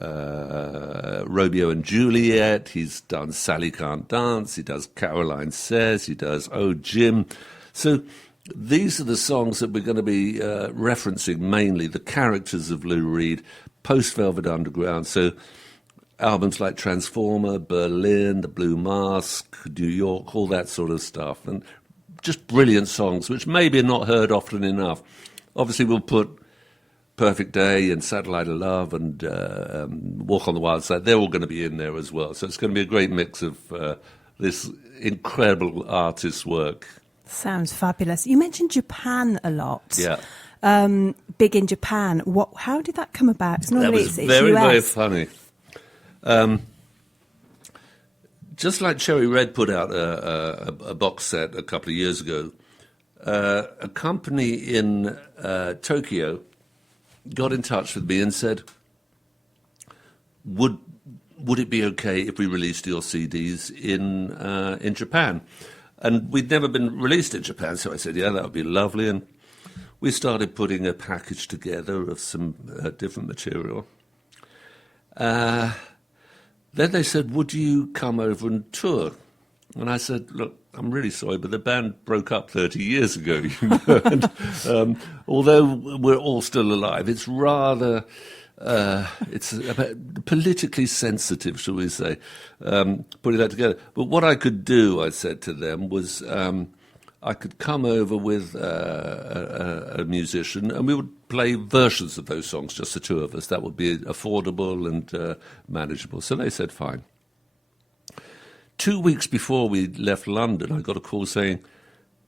Romeo and Juliet. He's done Sally Can't Dance. He does Caroline Says. He does Oh Jim. So these are the songs that we're going to be referencing mainly, the characters of Lou Reed, post-Velvet Underground. So albums like Transformer, Berlin, The Blue Mask, New York, all that sort of stuff. And just brilliant songs, which maybe are not heard often enough. Obviously, we'll put Perfect Day and Satellite of Love and Walk on the Wild Side. They're all going to be in there as well. So it's going to be a great mix of this incredible artist's work. Sounds fabulous. You mentioned Japan a lot. Yeah. Big in Japan. How did that come about? It's That was it's very, US. very funny. Just like Cherry Red put out a box set a couple of years ago, a company in Tokyo got in touch with me and said, would would it be okay if we released your CDs in Japan? And we'd never been released in Japan, so I said, yeah, that would be lovely. And we started putting a package together of some different material. Then they said, would you come over and tour? And I said, look, I'm really sorry, but the band broke up 30 years ago. And, although we're all still alive, it's rather... it's politically sensitive, shall we say, putting that together. But what I could do, I said to them, was I could come over with a musician and we would play versions of those songs, just the two of us. That would be affordable and manageable. So they said, fine. 2 weeks before we left London, I got a call saying,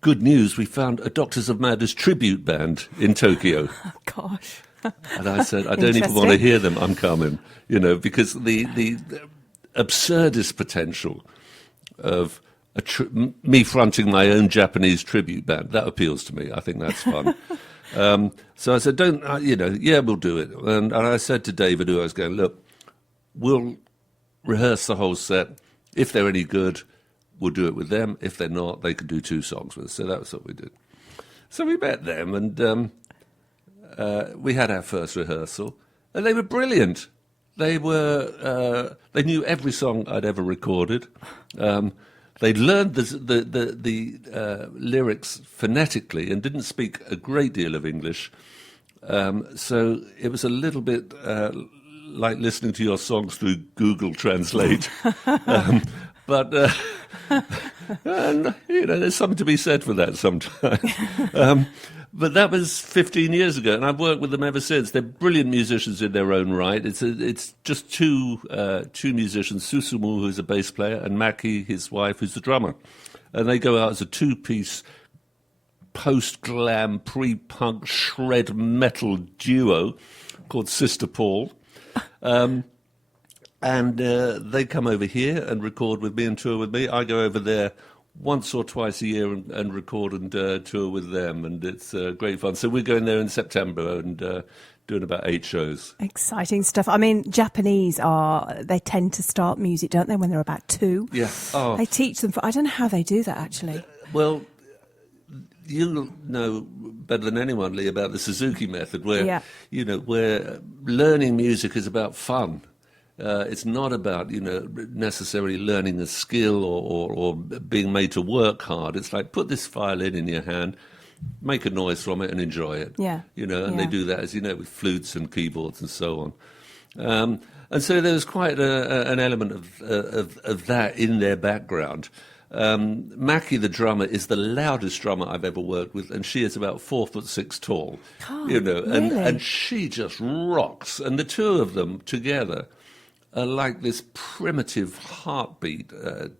good news, we found a Doctors of Madness tribute band in Tokyo. Oh, gosh. And I said, I don't even want to hear them, I'm coming. Because the absurdist potential of me fronting my own Japanese tribute band, that appeals to me. I think that's fun. So I said, yeah, we'll do it. And I said to David, who I was going, look, we'll rehearse the whole set. If they're any good, we'll do it with them. If they're not, they could do 2 songs with us. So that was what we did. So we met them, and we had our first rehearsal, and they were brilliant. They knew every song I'd ever recorded. They'd learned the lyrics phonetically and didn't speak a great deal of English. So it was a little bit like listening to your songs through Google Translate. But and, there's something to be said for that sometimes. But that was 15 years ago, and I've worked with them ever since. They're brilliant musicians in their own right. It's just two musicians, Susumu, who's a bass player, and Maki, his wife, who's the drummer. And they go out as a 2-piece post-glam, pre-punk, shred metal duo called Sister Paul. And they come over here and record with me and tour with me. I go over there once or twice a year and record and tour with them, and it's great fun. So we're going there in September and doing about 8 shows. Exciting stuff. I mean, Japanese they tend to start music, don't they, when they're about 2? Yeah. Oh. They teach them, I don't know how they do that, actually. Well, you know better than anyone, Leigh, about the Suzuki method, where, where learning music is about fun. It's not about, necessarily learning a skill or being made to work hard. It's like, put this violin in your hand, make a noise from it and enjoy it. Yeah. They do that, as you know, with flutes and keyboards and so on. And so there's quite an element of that in their background. Maki, the drummer, is the loudest drummer I've ever worked with, and she is about 4'6" tall. Oh, really? and she just rocks. And the two of them together are like this primitive heartbeat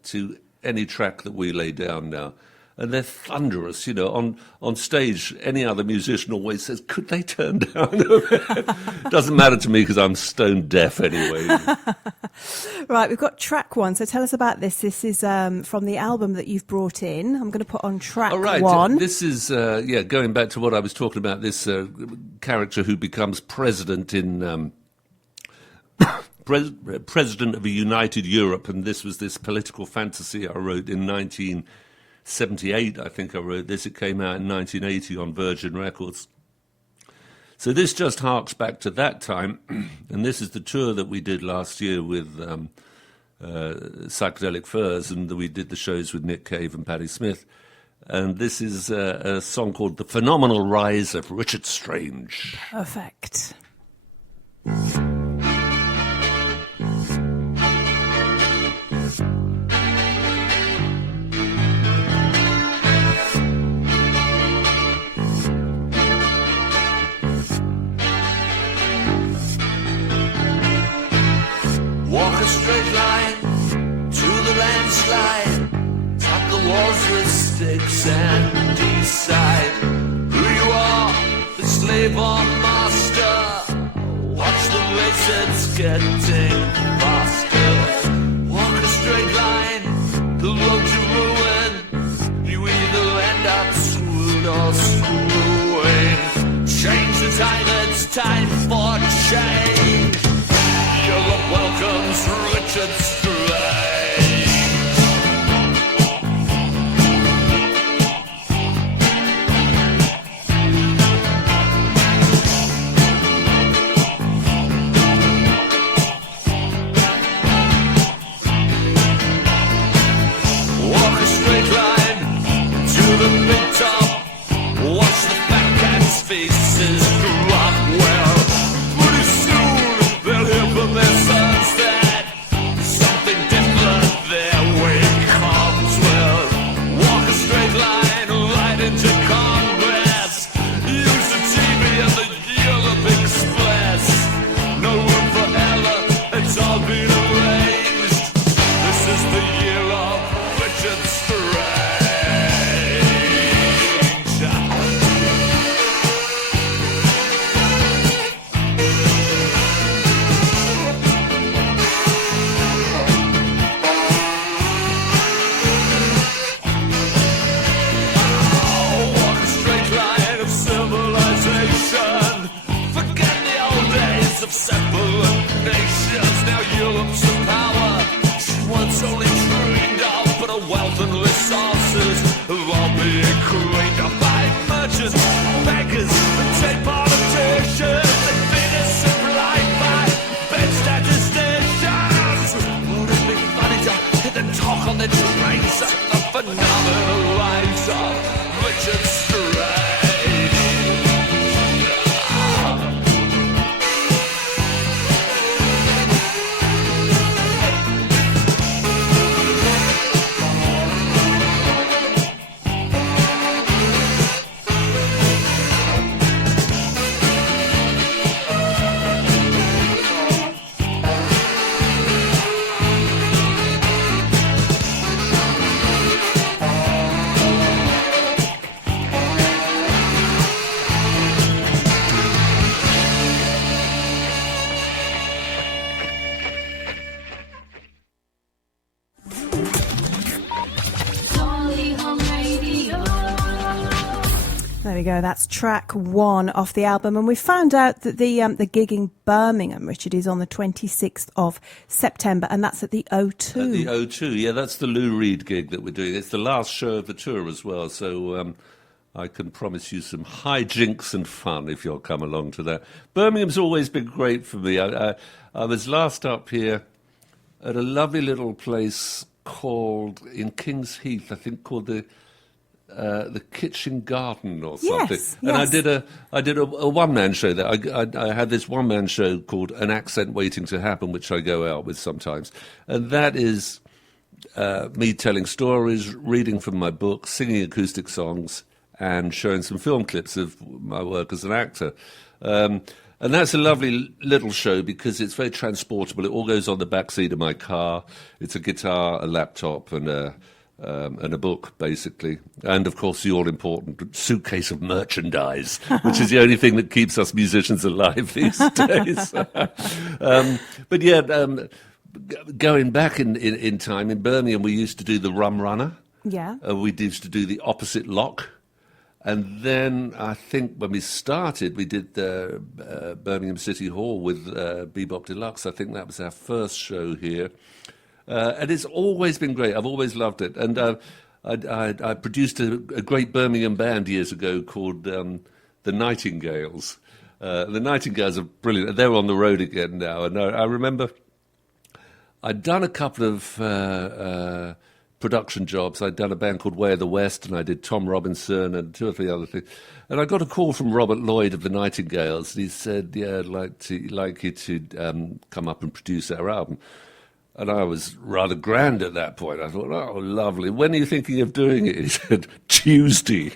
to any track that we lay down now. And they're thunderous, on stage. Any other musician always says, could they turn down a bit? Doesn't matter to me because I'm stone deaf anyway. Right, we've got track 1, so tell us about this. This is from the album that you've brought in. I'm going to put on track 1. This is, going back to what I was talking about, this character who becomes president in... President of a united Europe, and this was this political fantasy I wrote in 1978, I think I wrote this. It came out in 1980 on Virgin Records. So this just harks back to that time, and this is the tour that we did last year with Psychedelic Furs, and we did the shows with Nick Cave and Patti Smith. And this is a song called The Phenomenal Rise of Richard Strange. Perfect. Walk a straight line to the landslide. Tap the walls with sticks and decide who you are, the slave or master. Watch the race, it's getting faster. Walk a straight line, the road to ruin. You either end up screwed or screwing. Change the time, it's time for change. Europe welcomes Richard There we go. That's track 1 off the album, and we found out that the gig in Birmingham, Richard, is on the 26th of September, and that's at the O2. At the O2, yeah, that's the Lou Reed gig that we're doing. It's the last show of the tour as well, so I can promise you some hijinks and fun if you'll come along to that. Birmingham's always been great for me. I was last up here at a lovely little place called, in King's Heath, I think, called the Kitchen Garden or something. Yes, and I did a one-man show there. I had this one-man show called An Accent Waiting to Happen, which I go out with sometimes. And that is me telling stories, reading from my book, singing acoustic songs, and showing some film clips of my work as an actor. And that's a lovely little show because it's very transportable. It all goes on the back seat of my car. It's a guitar, a laptop, and a book, basically. And, of course, the all-important suitcase of merchandise, which is the only thing that keeps us musicians alive these days. But, yeah, going back in time, in Birmingham, we used to do the Rum Runner. Yeah. We used to do the Opposite Lock. And then I think when we started, we did Birmingham City Hall with Bebop Deluxe. I think that was our first show here. And it's always been great. I've always loved it. And I produced a great Birmingham band years ago called the Nightingales. The Nightingales are brilliant. They're on the road again now. And I remember I'd done a couple of production jobs. I'd done a band called Way of the West, and I did Tom Robinson and 2 or 3 other things. And I got a call from Robert Lloyd of the Nightingales, and he said, "Yeah, I'd like you to come up and produce our album." And I was rather grand at that point. I thought, oh, lovely. When are you thinking of doing it? He said, Tuesday.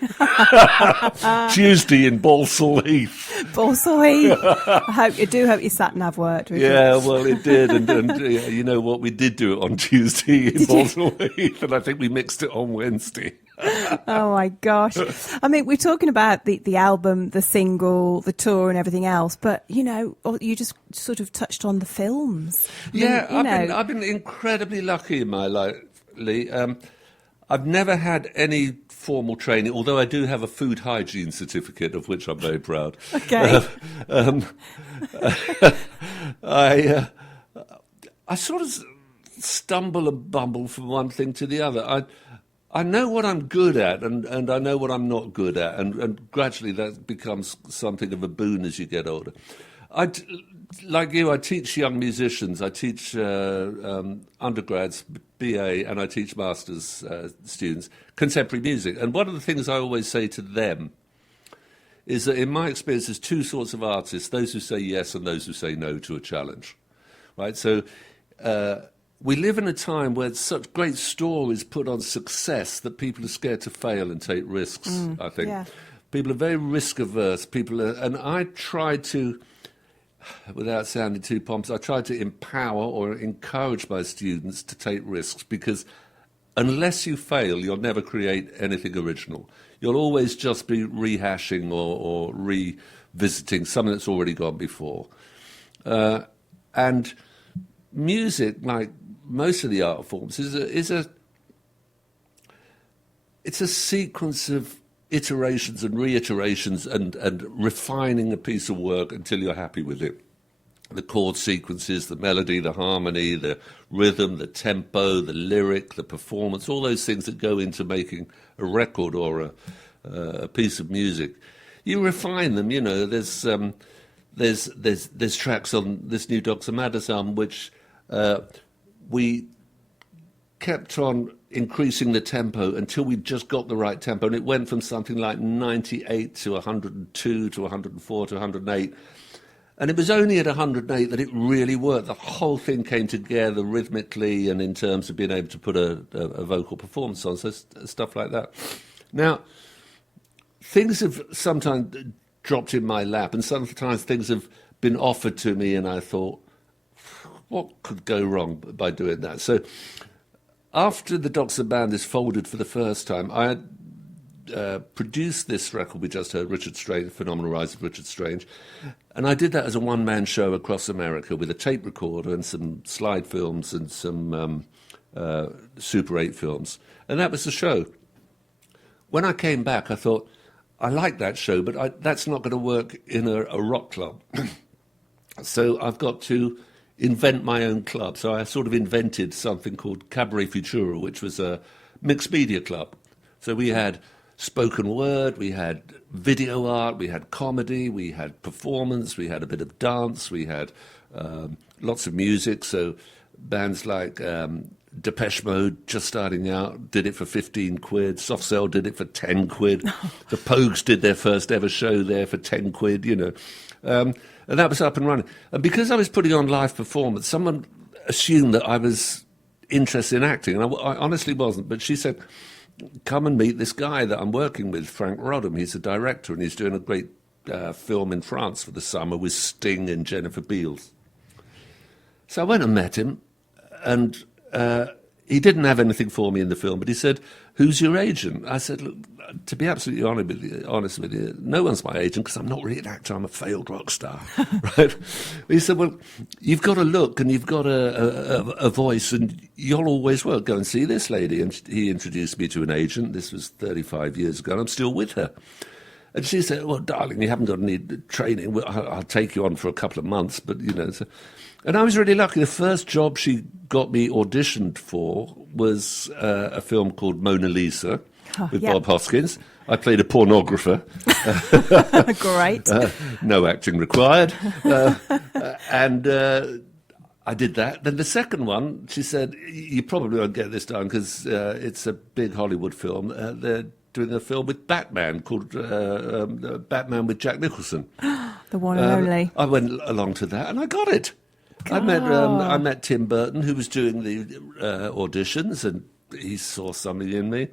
Tuesday in Balsall Heath. Balsall Heath. I hope your sat-nav worked. Richard. Yeah, well, it did. And you know what? We did do it on Tuesday in Balsall Heath, and I think we mixed it on Wednesday. Oh, my gosh. I mean, we're talking about the album, the single, the tour and everything else, but, you know, you just sort of touched on the films. I've been incredibly lucky in my life, Leigh. I've never had any formal training, although I do have a food hygiene certificate, of which I'm very proud. Okay. I sort of stumble and bumble from one thing to the other. I know what I'm good at, and I know what I'm not good at, and gradually that becomes something of a boon as you get older. Like you, I teach young musicians. I teach undergrads, BA, and I teach master's students contemporary music. And one of the things I always say to them is that in my experience there's 2 sorts of artists, those who say yes and those who say no to a challenge. Right? So we live in a time where such great store is put on success that people are scared to fail and take risks, I think. Yeah. People are very risk-averse. And I try to, without sounding too pompous, I try to empower or encourage my students to take risks, because unless you fail, you'll never create anything original. You'll always just be rehashing or revisiting something that's already gone before. And music, like most of the art forms, it's a sequence of iterations and reiterations and refining a piece of work until you're happy with it. The chord sequences, the melody, the harmony, the rhythm, the tempo, the lyric, the performance, all those things that go into making a record or a piece of music. You refine them, you know. There's tracks on this new Dr. Madders album which we kept on increasing the tempo until we just got the right tempo, and it went from something like 98 to 102 to 104 to 108, and it was only at 108 that it really worked. The whole thing came together rhythmically and in terms of being able to put a vocal performance on, so stuff like that. Now, things have sometimes dropped in my lap, and sometimes things have been offered to me, and I thought, what could go wrong by doing that? So after the Docs and Band is folded for the first time, I had produced this record we just heard, Richard Strange, Phenomenal Rise of Richard Strange, and I did that as a one-man show across America with a tape recorder and some slide films and some Super 8 films, and that was the show. When I came back, I thought, I like that show, but that's not going to work in a rock club. So I've got to invent my own club. So I sort of invented something called Cabaret Futura, which was a mixed media club. So we had spoken word, we had video art, we had comedy, we had performance, we had a bit of dance, we had lots of music. So bands like Depeche Mode, just starting out, did it for 15 quid. Soft Cell did it for 10 quid. The Pogues did their first ever show there for 10 quid, you know. And that was up and running. And because I was putting on live performance, someone assumed that I was interested in acting. And I honestly wasn't. But she said, come and meet this guy that I'm working with, Frank Rodham. He's a director and he's doing a great film in France for the summer with Sting and Jennifer Beals. So I went and met him. And he didn't have anything for me in the film, but he said, who's your agent? I said, look, to be absolutely honest with you, no one's my agent because I'm not really an actor, I'm a failed rock star. Right? He said, well, you've got a look and you've got a voice and you'll always work. Go and see this lady. And he introduced me to an agent. This was 35 years ago and I'm still with her. And she said, well, darling, you haven't got any training. Well, I'll take you on for a couple of months, but, you know. So, and I was really lucky. The first job she got me auditioned for was a film called Mona Lisa with Bob Hoskins. I played a pornographer. Great. No acting required. And I did that. Then the second one, she said, you probably won't get this done because it's a big Hollywood film. They're doing a film with Batman called Batman with Jack Nicholson. The one and only. I went along to that and I got it. I met Tim Burton, who was doing the auditions, and he saw something in me.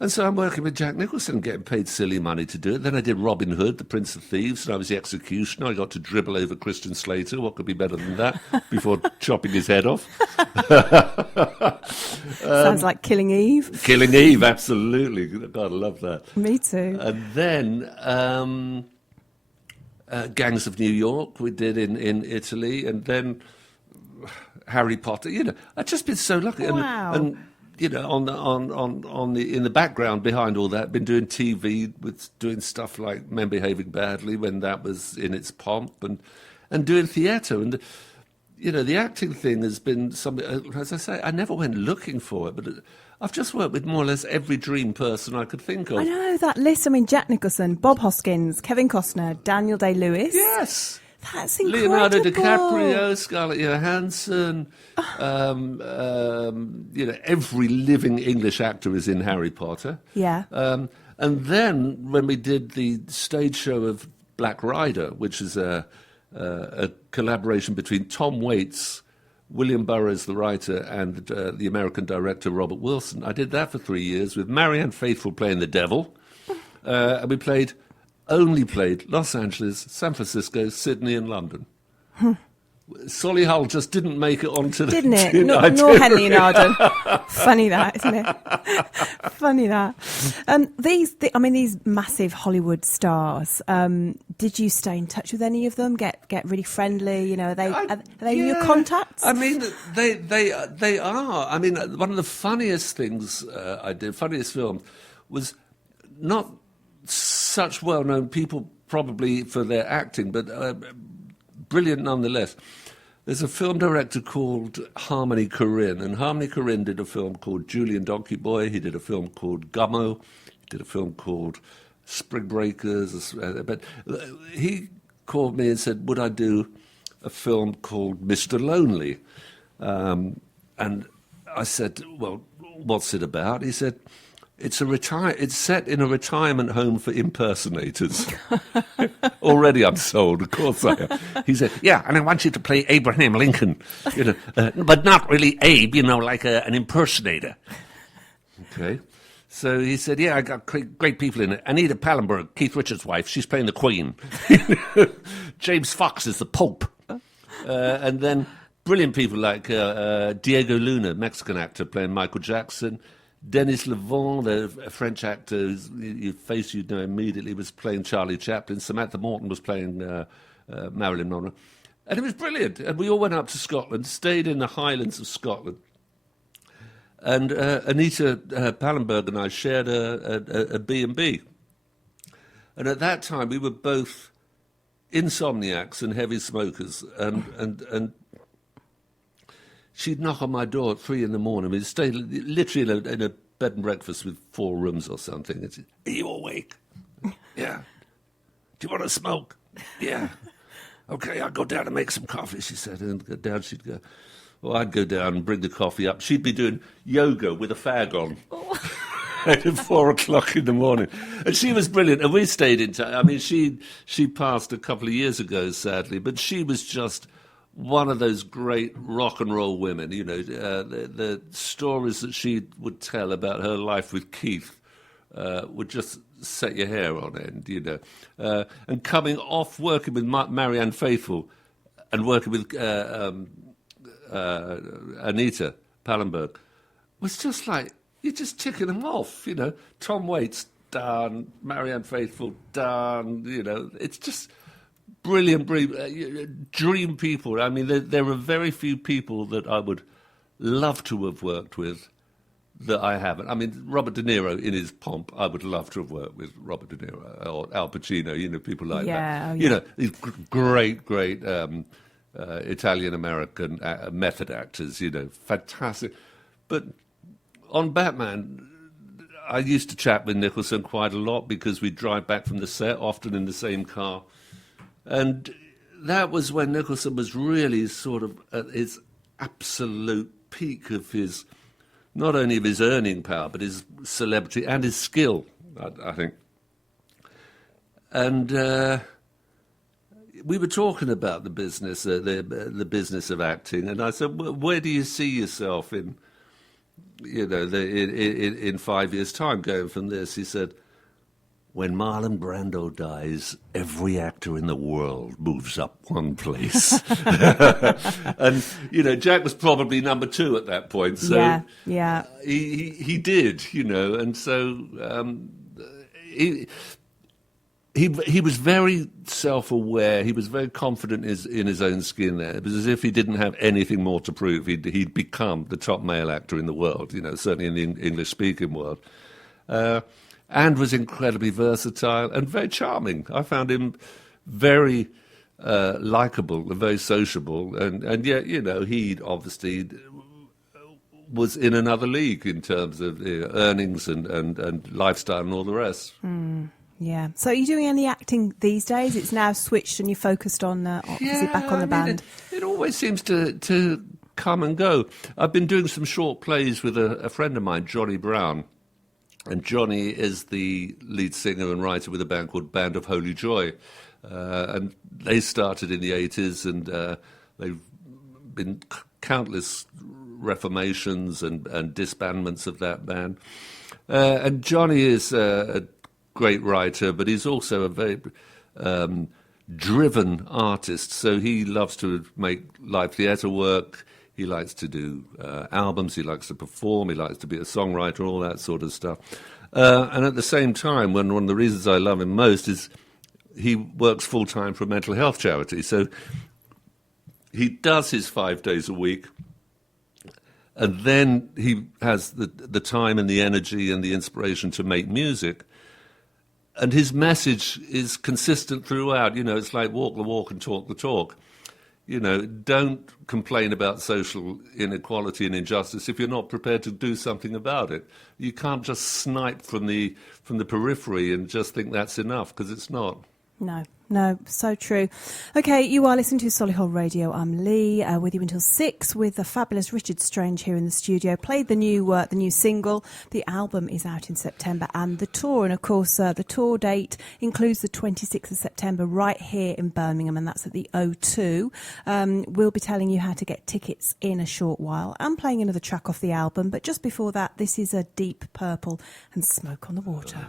And so I'm working with Jack Nicholson, getting paid silly money to do it. Then I did Robin Hood, the Prince of Thieves, and I was the executioner. I got to dribble over Christian Slater. What could be better than that? Before chopping his head off. Sounds like Killing Eve. Killing Eve, absolutely. God, I love that. Me too. And then Gangs of New York we did in Italy, and then Harry Potter. You know, I've just been so lucky. Wow. And you know, in the background behind all that, been doing TV with doing stuff like Men Behaving Badly when that was in its pomp, and doing theatre. And you know, the acting thing has been something. As I say, I never went looking for it, but I've just worked with more or less every dream person I could think of. I know that list. I mean, Jack Nicholson, Bob Hoskins, Kevin Costner, Daniel Day-Lewis. Yes. That's incredible. Leonardo DiCaprio, Scarlett Johansson, you know, every living English actor is in Harry Potter. Yeah. And then when we did the stage show of Black Rider, which is a collaboration between Tom Waits, William Burroughs, the writer, and the American director Robert Wilson, I did that for 3 years with Marianne Faithfull playing the devil. And we only played Los Angeles, San Francisco, Sydney, and London. Solihull just didn't make it onto the... Didn't it? Nor Henley and Arden. Funny that, isn't it? Funny that. These massive Hollywood stars, did you stay in touch with any of them? Get really friendly? You know, are they your contacts? I mean, they are. I mean, one of the funniest things funniest films, was not such well-known people probably for their acting, but brilliant nonetheless. There's a film director called Harmony Korine, and Harmony Korine did a film called Julian Donkey Boy. He did a film called Gummo. He did a film called Spring Breakers. But he called me and said, would I do a film called Mr. Lonely? And I said, well, what's it about? He said, it's set in a retirement home for impersonators. Already I'm sold, of course I am. He said, yeah, and I want you to play Abraham Lincoln, you know, but not really Abe, you know, like an impersonator. Okay. So he said, yeah, I got great people in it. Anita Pallenberg, Keith Richards' wife, she's playing the Queen. James Fox is the Pope. And then brilliant people like Diego Luna, Mexican actor, playing Michael Jackson. Denis Lavant, the French actor whose face you'd know immediately, was playing Charlie Chaplin. Samantha Morton was playing Marilyn Monroe. And it was brilliant. And we all went up to Scotland, stayed in the Highlands of Scotland. And Anita Pallenberg and I shared a B&B. And at that time, we were both insomniacs and heavy smokers. And she'd knock on my door at 3 a.m. We'd stay literally in a bed and breakfast with 4 rooms or something. And she'd, are you awake? Yeah. Do you want to smoke? Yeah. Okay, I'll go down and make some coffee, she said. And go down, she'd go. Well, I'd go down and bring the coffee up. She'd be doing yoga with a fag on. At 4 o'clock in the morning. And she was brilliant. And we stayed in touch. I mean, she passed a couple of years ago, sadly, but she was just one of those great rock and roll women. You know, the stories that she would tell about her life with Keith would just set your hair on end, you know. And coming off working with Marianne Faithfull and working with Anita Pallenberg was just like, you're just ticking them off, you know. Tom Waits, done. Marianne Faithfull, done. You know, it's just brilliant, dream people. I mean, there are very few people that I would love to have worked with that I haven't. I mean, Robert De Niro, in his pomp, I would love to have worked with Robert De Niro or Al Pacino, you know, people like that. Oh, yeah. You know, these great Italian-American method actors, you know, fantastic. But on Batman, I used to chat with Nicholson quite a lot because we'd drive back from the set, often in the same car. And that was when Nicholson was really sort of at his absolute peak of his, not only of his earning power, but his celebrity and his skill, I think. And we were talking about the business, the business of acting, and I said, well, where do you see yourself in, you know, in 5 years' time going from this? He said, when Marlon Brando dies, every actor in the world moves up one place. And, you know, Jack was probably number 2 at that point. So yeah. He did, you know, and so he was very self-aware. He was very confident in his own skin there. It was as if he didn't have anything more to prove. He'd become the top male actor in the world, you know, certainly in the English-speaking world. And was incredibly versatile and very charming. I found him very likable and very sociable. And yet, you know, he obviously was in another league in terms of earnings and lifestyle and all the rest. Yeah. So are you doing any acting these days? It's now switched and you're focused on obviously back on the band. It always seems to come and go. I've been doing some short plays with a friend of mine, Johnny Brown. And Johnny is the lead singer and writer with a band called Band of Holy Joy. And they started in the 80s, and they've been countless reformations and disbandments of that band. And Johnny is a great writer, but he's also a very driven artist. So he loves to make live theatre work. He likes to do albums, he likes to perform, he likes to be a songwriter, all that sort of stuff. And at the same time, one of the reasons I love him most is he works full-time for a mental health charity. So he does his 5 days a week, and then he has the time and the energy and the inspiration to make music. And his message is consistent throughout. You know, it's like walk the walk and talk the talk. You know, don't complain about social inequality and injustice if you're not prepared to do something about it. You can't just snipe from the periphery and just think that's enough, because it's not. No, so true. Okay, you are listening to Solihull Radio. I'm Leigh, with you until 6 with the fabulous Richard Strange here in the studio. Played the new single. The album is out in September, and the tour. And of course, the tour date includes the 26th of September right here in Birmingham, and that's at the O2. We'll be telling you how to get tickets in a short while. I'm playing another track off the album, but just before that, this is a Deep Purple and Smoke on the Water.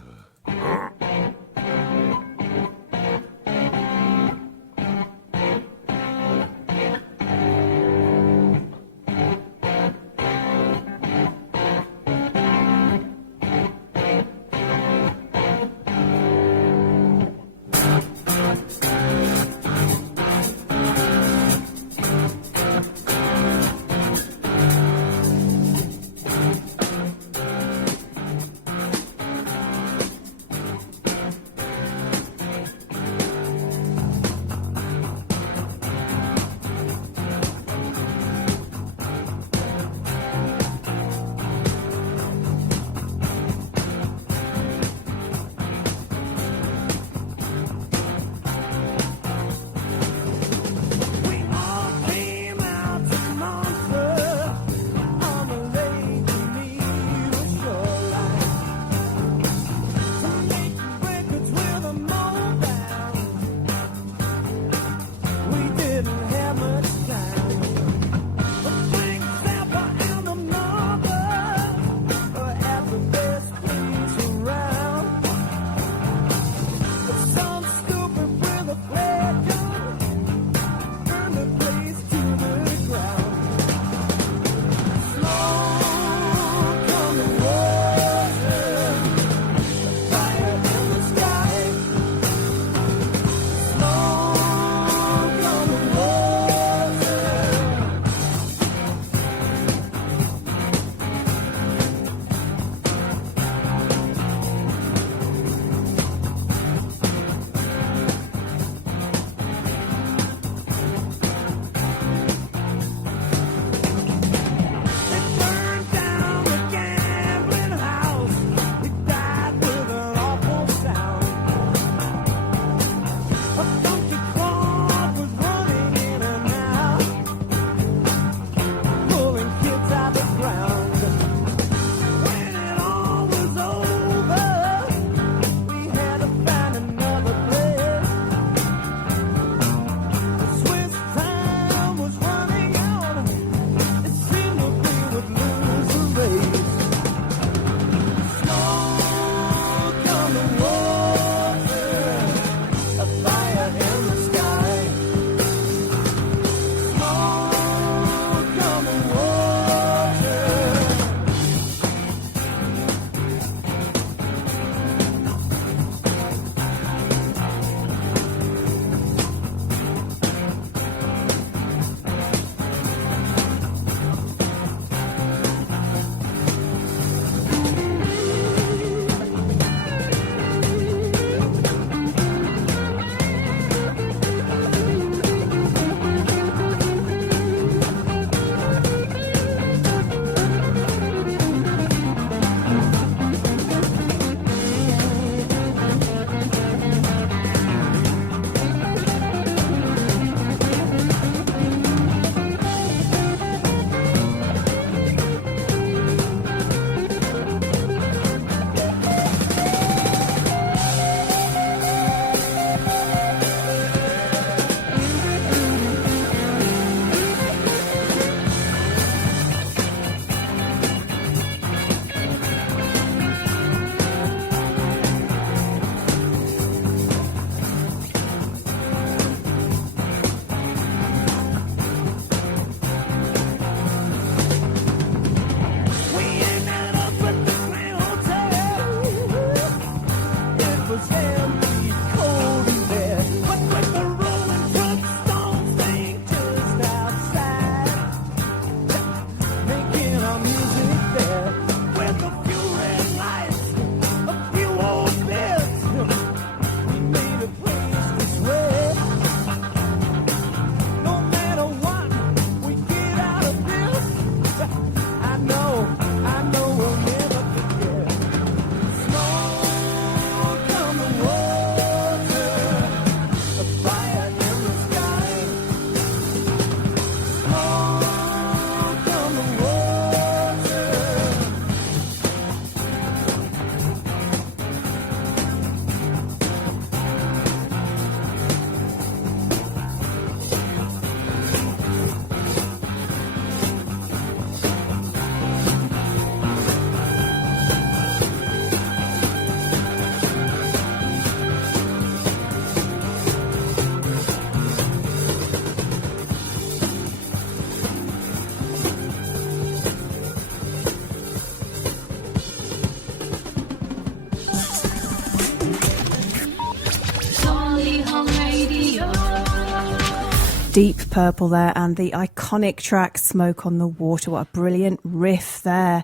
Deep Purple there, and the iconic track Smoke on the Water. What a brilliant riff there.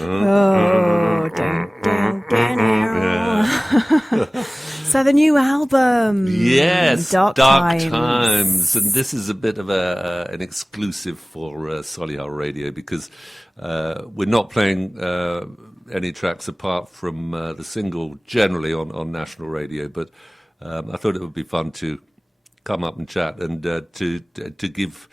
Oh, dun, dun, dun, dun. So the new album. Yes, Dark Times. And this is a bit of an exclusive for Solihull Radio, because we're not playing any tracks apart from the single generally on national radio, but I thought it would be fun to come up and chat and to give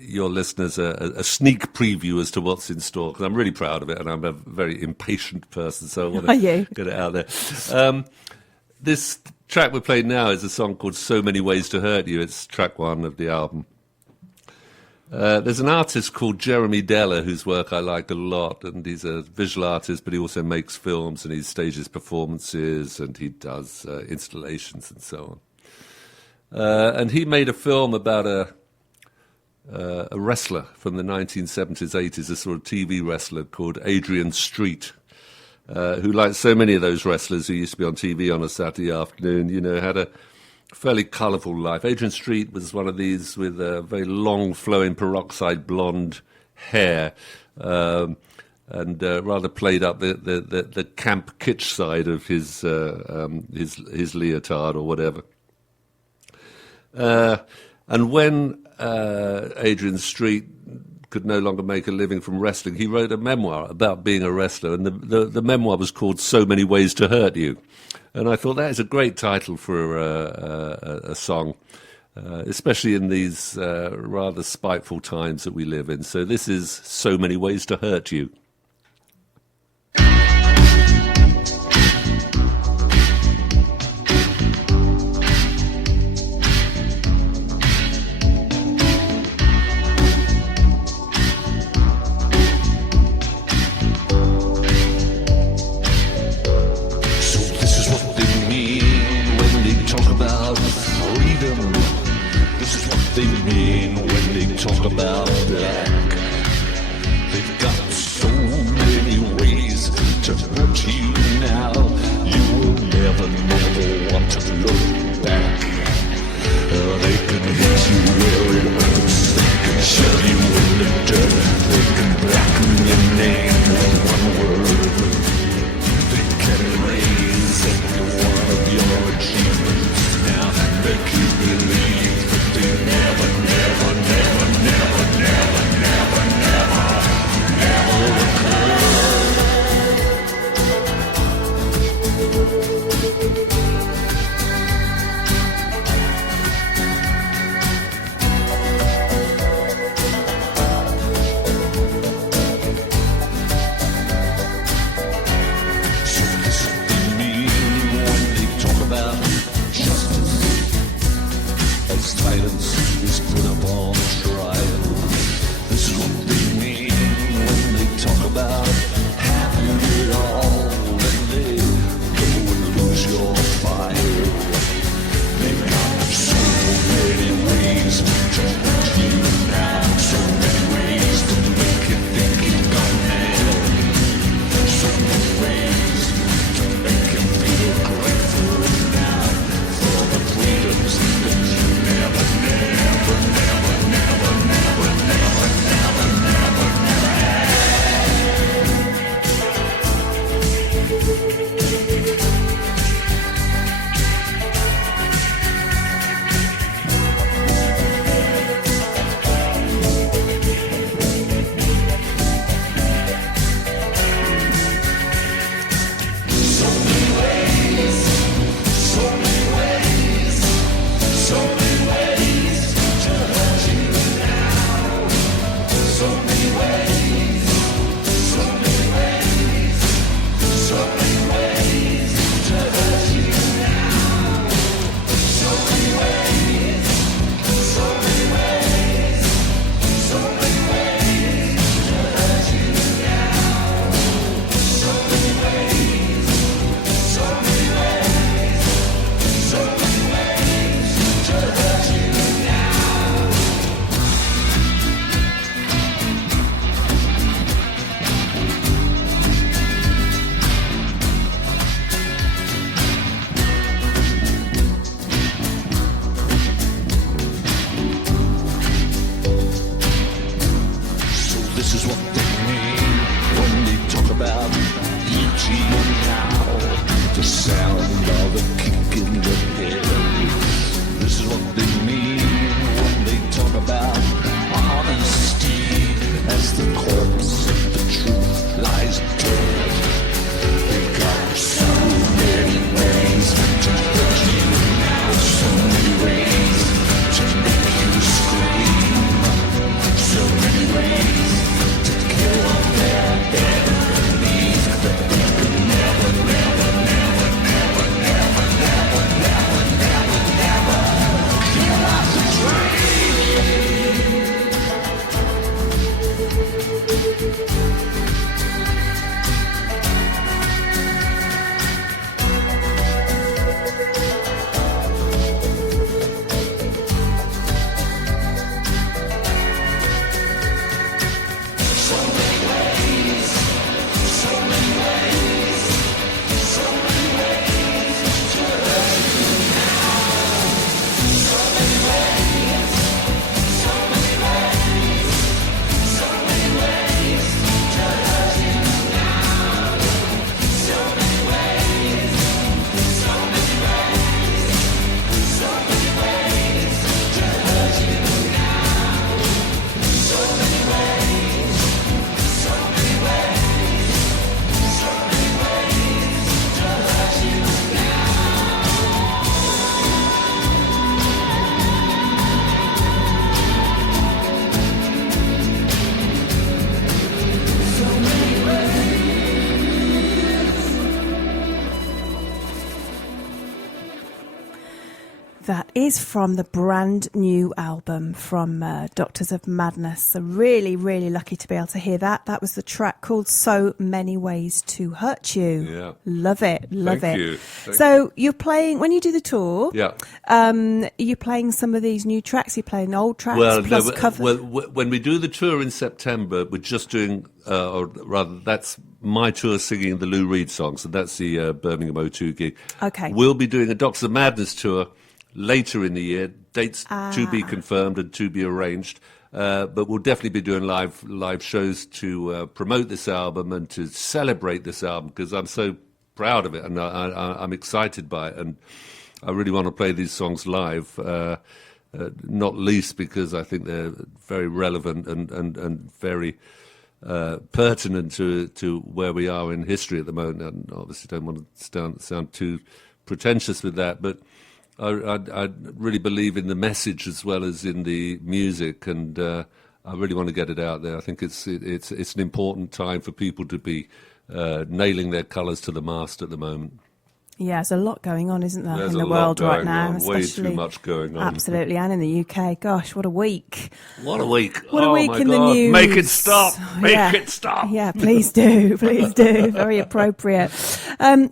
your listeners a sneak preview as to what's in store, because I'm really proud of it, and I'm a very impatient person, so I want to get it out there. This track we're playing now is a song called So Many Ways to Hurt You. It's track 1 of the album. There's an artist called Jeremy Deller whose work I like a lot, and he's a visual artist, but he also makes films, and he stages performances, and he does installations and so on. And he made a film about a wrestler from the 1970s, 80s, a sort of TV wrestler called Adrian Street, who, like so many of those wrestlers who used to be on TV on a Saturday afternoon, you know, had a fairly colourful life. Adrian Street was one of these with a very long, flowing peroxide blonde hair, and rather played up the camp kitsch side of his leotard or whatever. And when Adrian Street could no longer make a living from wrestling, he wrote a memoir about being a wrestler, and the memoir was called So Many Ways to Hurt You. And I thought that is a great title for a song, especially in these rather spiteful times that we live in. So this is So Many Ways to Hurt You. Talk about black. They've got so many ways to hurt you now. You will never, never want to look back. They can hit you where it hurts. They can shove you in the dirt. They can blacken your name with one word. They can erase every one of your achievements. Now make you believe that they never, never, never, never, never, never, never, never occurred. That is from the brand new album from Doctors of Madness. So really, really lucky to be able to hear that. That was the track called So Many Ways to Hurt You. Yeah. Love it, love Thank it. you. So you're playing, when you do the tour, Yeah. are you playing some of these new tracks? You're playing old tracks plus covers? When we do the tour in September, we're just doing, or rather, that's my tour singing the Lou Reed songs, and that's the Birmingham O2 gig. Okay. We'll be doing a Doctors of Madness tour later in the year, dates to be confirmed and to be arranged. But we'll definitely be doing live shows to promote this album and to celebrate this album, because I'm so proud of it and I'm excited by it, and I really want to play these songs live. Not least because I think they're very relevant and very pertinent to where we are in history at the moment. And obviously, don't want to sound too pretentious with that, but I really believe in the message as well as in the music, and I really want to get it out there. I think it's an important time for people to be nailing their colours to the mast at the moment. Yeah, there's a lot going on, isn't there, There's in the a lot world right going now? on, way especially- too much going on. Absolutely, and in the UK. Gosh, what a week. What a week. What a week my in God. the news. Make it stop. Make Yeah. it stop. Yeah, please do. Please do. Very appropriate.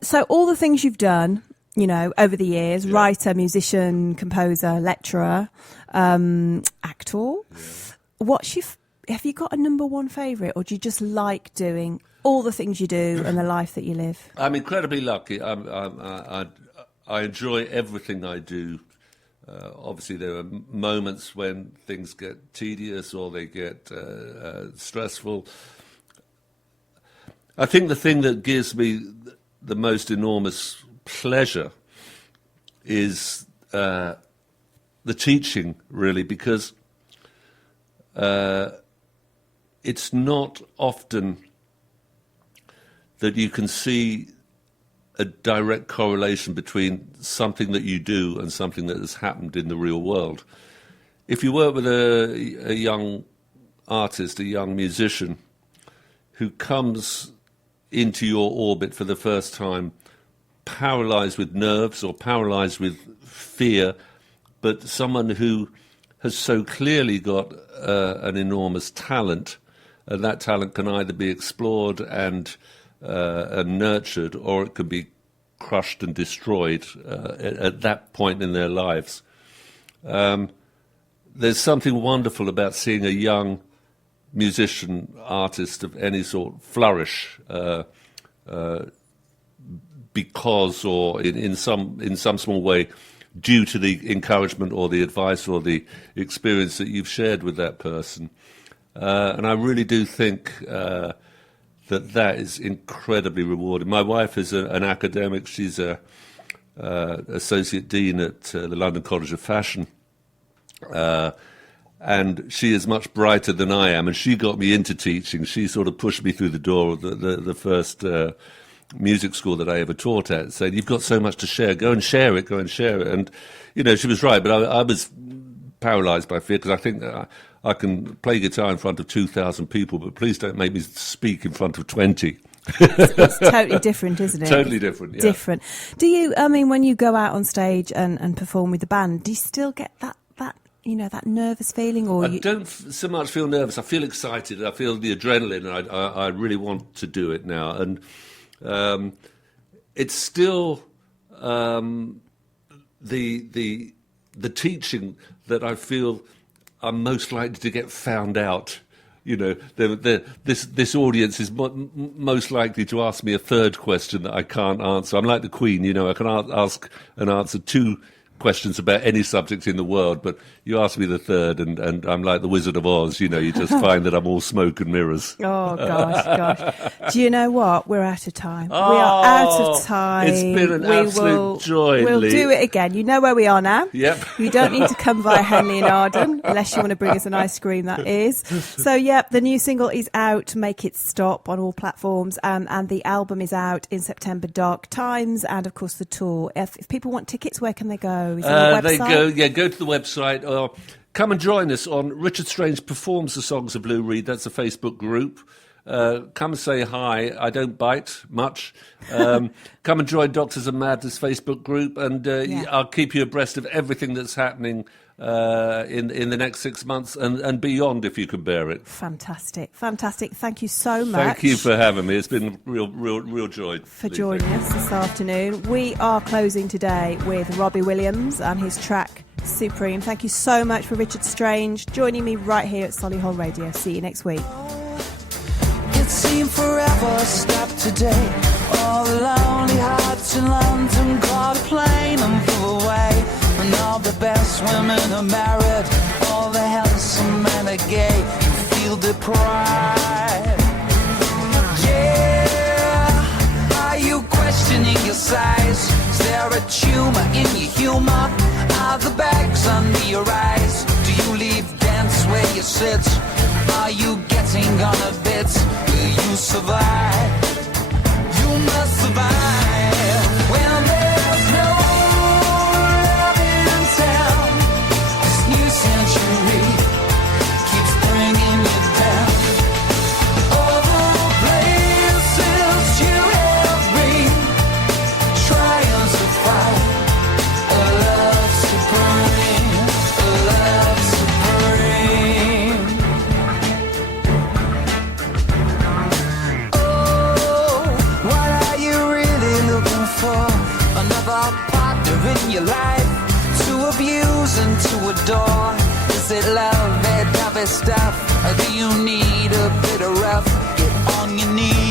So all the things you've done, you know, over the years, writer, musician, composer, lecturer, actor. Yeah. Have you got a number one favourite, or do you just like doing all the things you do and the life that you live? I'm incredibly lucky. I enjoy everything I do. Obviously, there are moments when things get tedious or they get stressful. I think the thing that gives me the most enormous pleasure is the teaching, really, because it's not often that you can see a direct correlation between something that you do and something that has happened in the real world. If you work with a young artist, a young musician, who comes into your orbit for the first time, paralyzed with nerves or paralyzed with fear, but someone who has so clearly got an enormous talent, and that talent can either be explored and nurtured, or it could be crushed and destroyed at that point in their lives. There's something wonderful about seeing a young musician, artist of any sort flourish because, or in some small way, due to the encouragement or the advice or the experience that you've shared with that person. And I really do think that is incredibly rewarding. My wife is an academic. She's a associate dean at the London College of Fashion. And she is much brighter than I am, and she got me into teaching. She sort of pushed me through the door of the first music school that I ever taught at, saying, "You've got so much to share. Go and share it. Go and share it." And, you know, she was right, but I was paralyzed by fear, because I think that I can play guitar in front of 2,000 people, but please don't make me speak in front of 20. It's totally different, isn't it? Totally different, yeah. Different. Do you, I mean, when you go out on stage and perform with the band, do you still get that that nervous feeling? Or I don't so much feel nervous. I feel excited. I feel the adrenaline, and I really want to do it now. And it's still the teaching that I feel I'm most likely to get found out. You know, this audience is most likely to ask me a third question that I can't answer. I'm like the Queen, you know, I can ask and answer two questions about any subject in the world, but you ask me the third, and I'm like the Wizard of Oz, you know, you just find that I'm all smoke and mirrors. Oh, gosh. Do you know what? We're out of time. We are out of time. It's been an absolute joy, We'll Leigh. do it again. You know where we are now. Yep. You don't need to come via Henley and Arden, unless you want to bring us an ice cream, that is. So, yep, the new single is out, Make It Stop, on all platforms, and the album is out in September, Dark Times, and, of course, the tour. If people want tickets, where can they go? Is there a website? Go to the website, or come and join us on Richard Strange Performs the Songs of Lou Reed. That's a Facebook group. come say hi. I don't bite much. Come and join Doctors of Madness Facebook group, and I'll keep you abreast of everything that's happening in the next 6 months and beyond, if you can bear it. Fantastic. Thank you so much. Thank you for having me. It's been real joy. For joining us this afternoon. We are closing today with Robbie Williams and his track Supreme. Thank you so much for Richard Strange joining me right here at Solihull Radio. See you next week. It seemed forever stopped today. All the lonely hearts in London caught a plane and flew away. And all the best women are married, all the handsome men are gay. You feel deprived. Yeah, are you questioning your size? Is there a tumor in your humor? Are the bags under your eyes? Do you leave dance where you sit? Are you getting on a bit? Will you survive? You must survive when there's no love in town. This new century keeps bringing you down. All the places you have been, trying to fight a love supreme, a love supreme. What are you really looking for? Another partner in your life to abuse and to adore? Is it love, that dovey stuff? Or do you need a bit of rough? Get on your knees.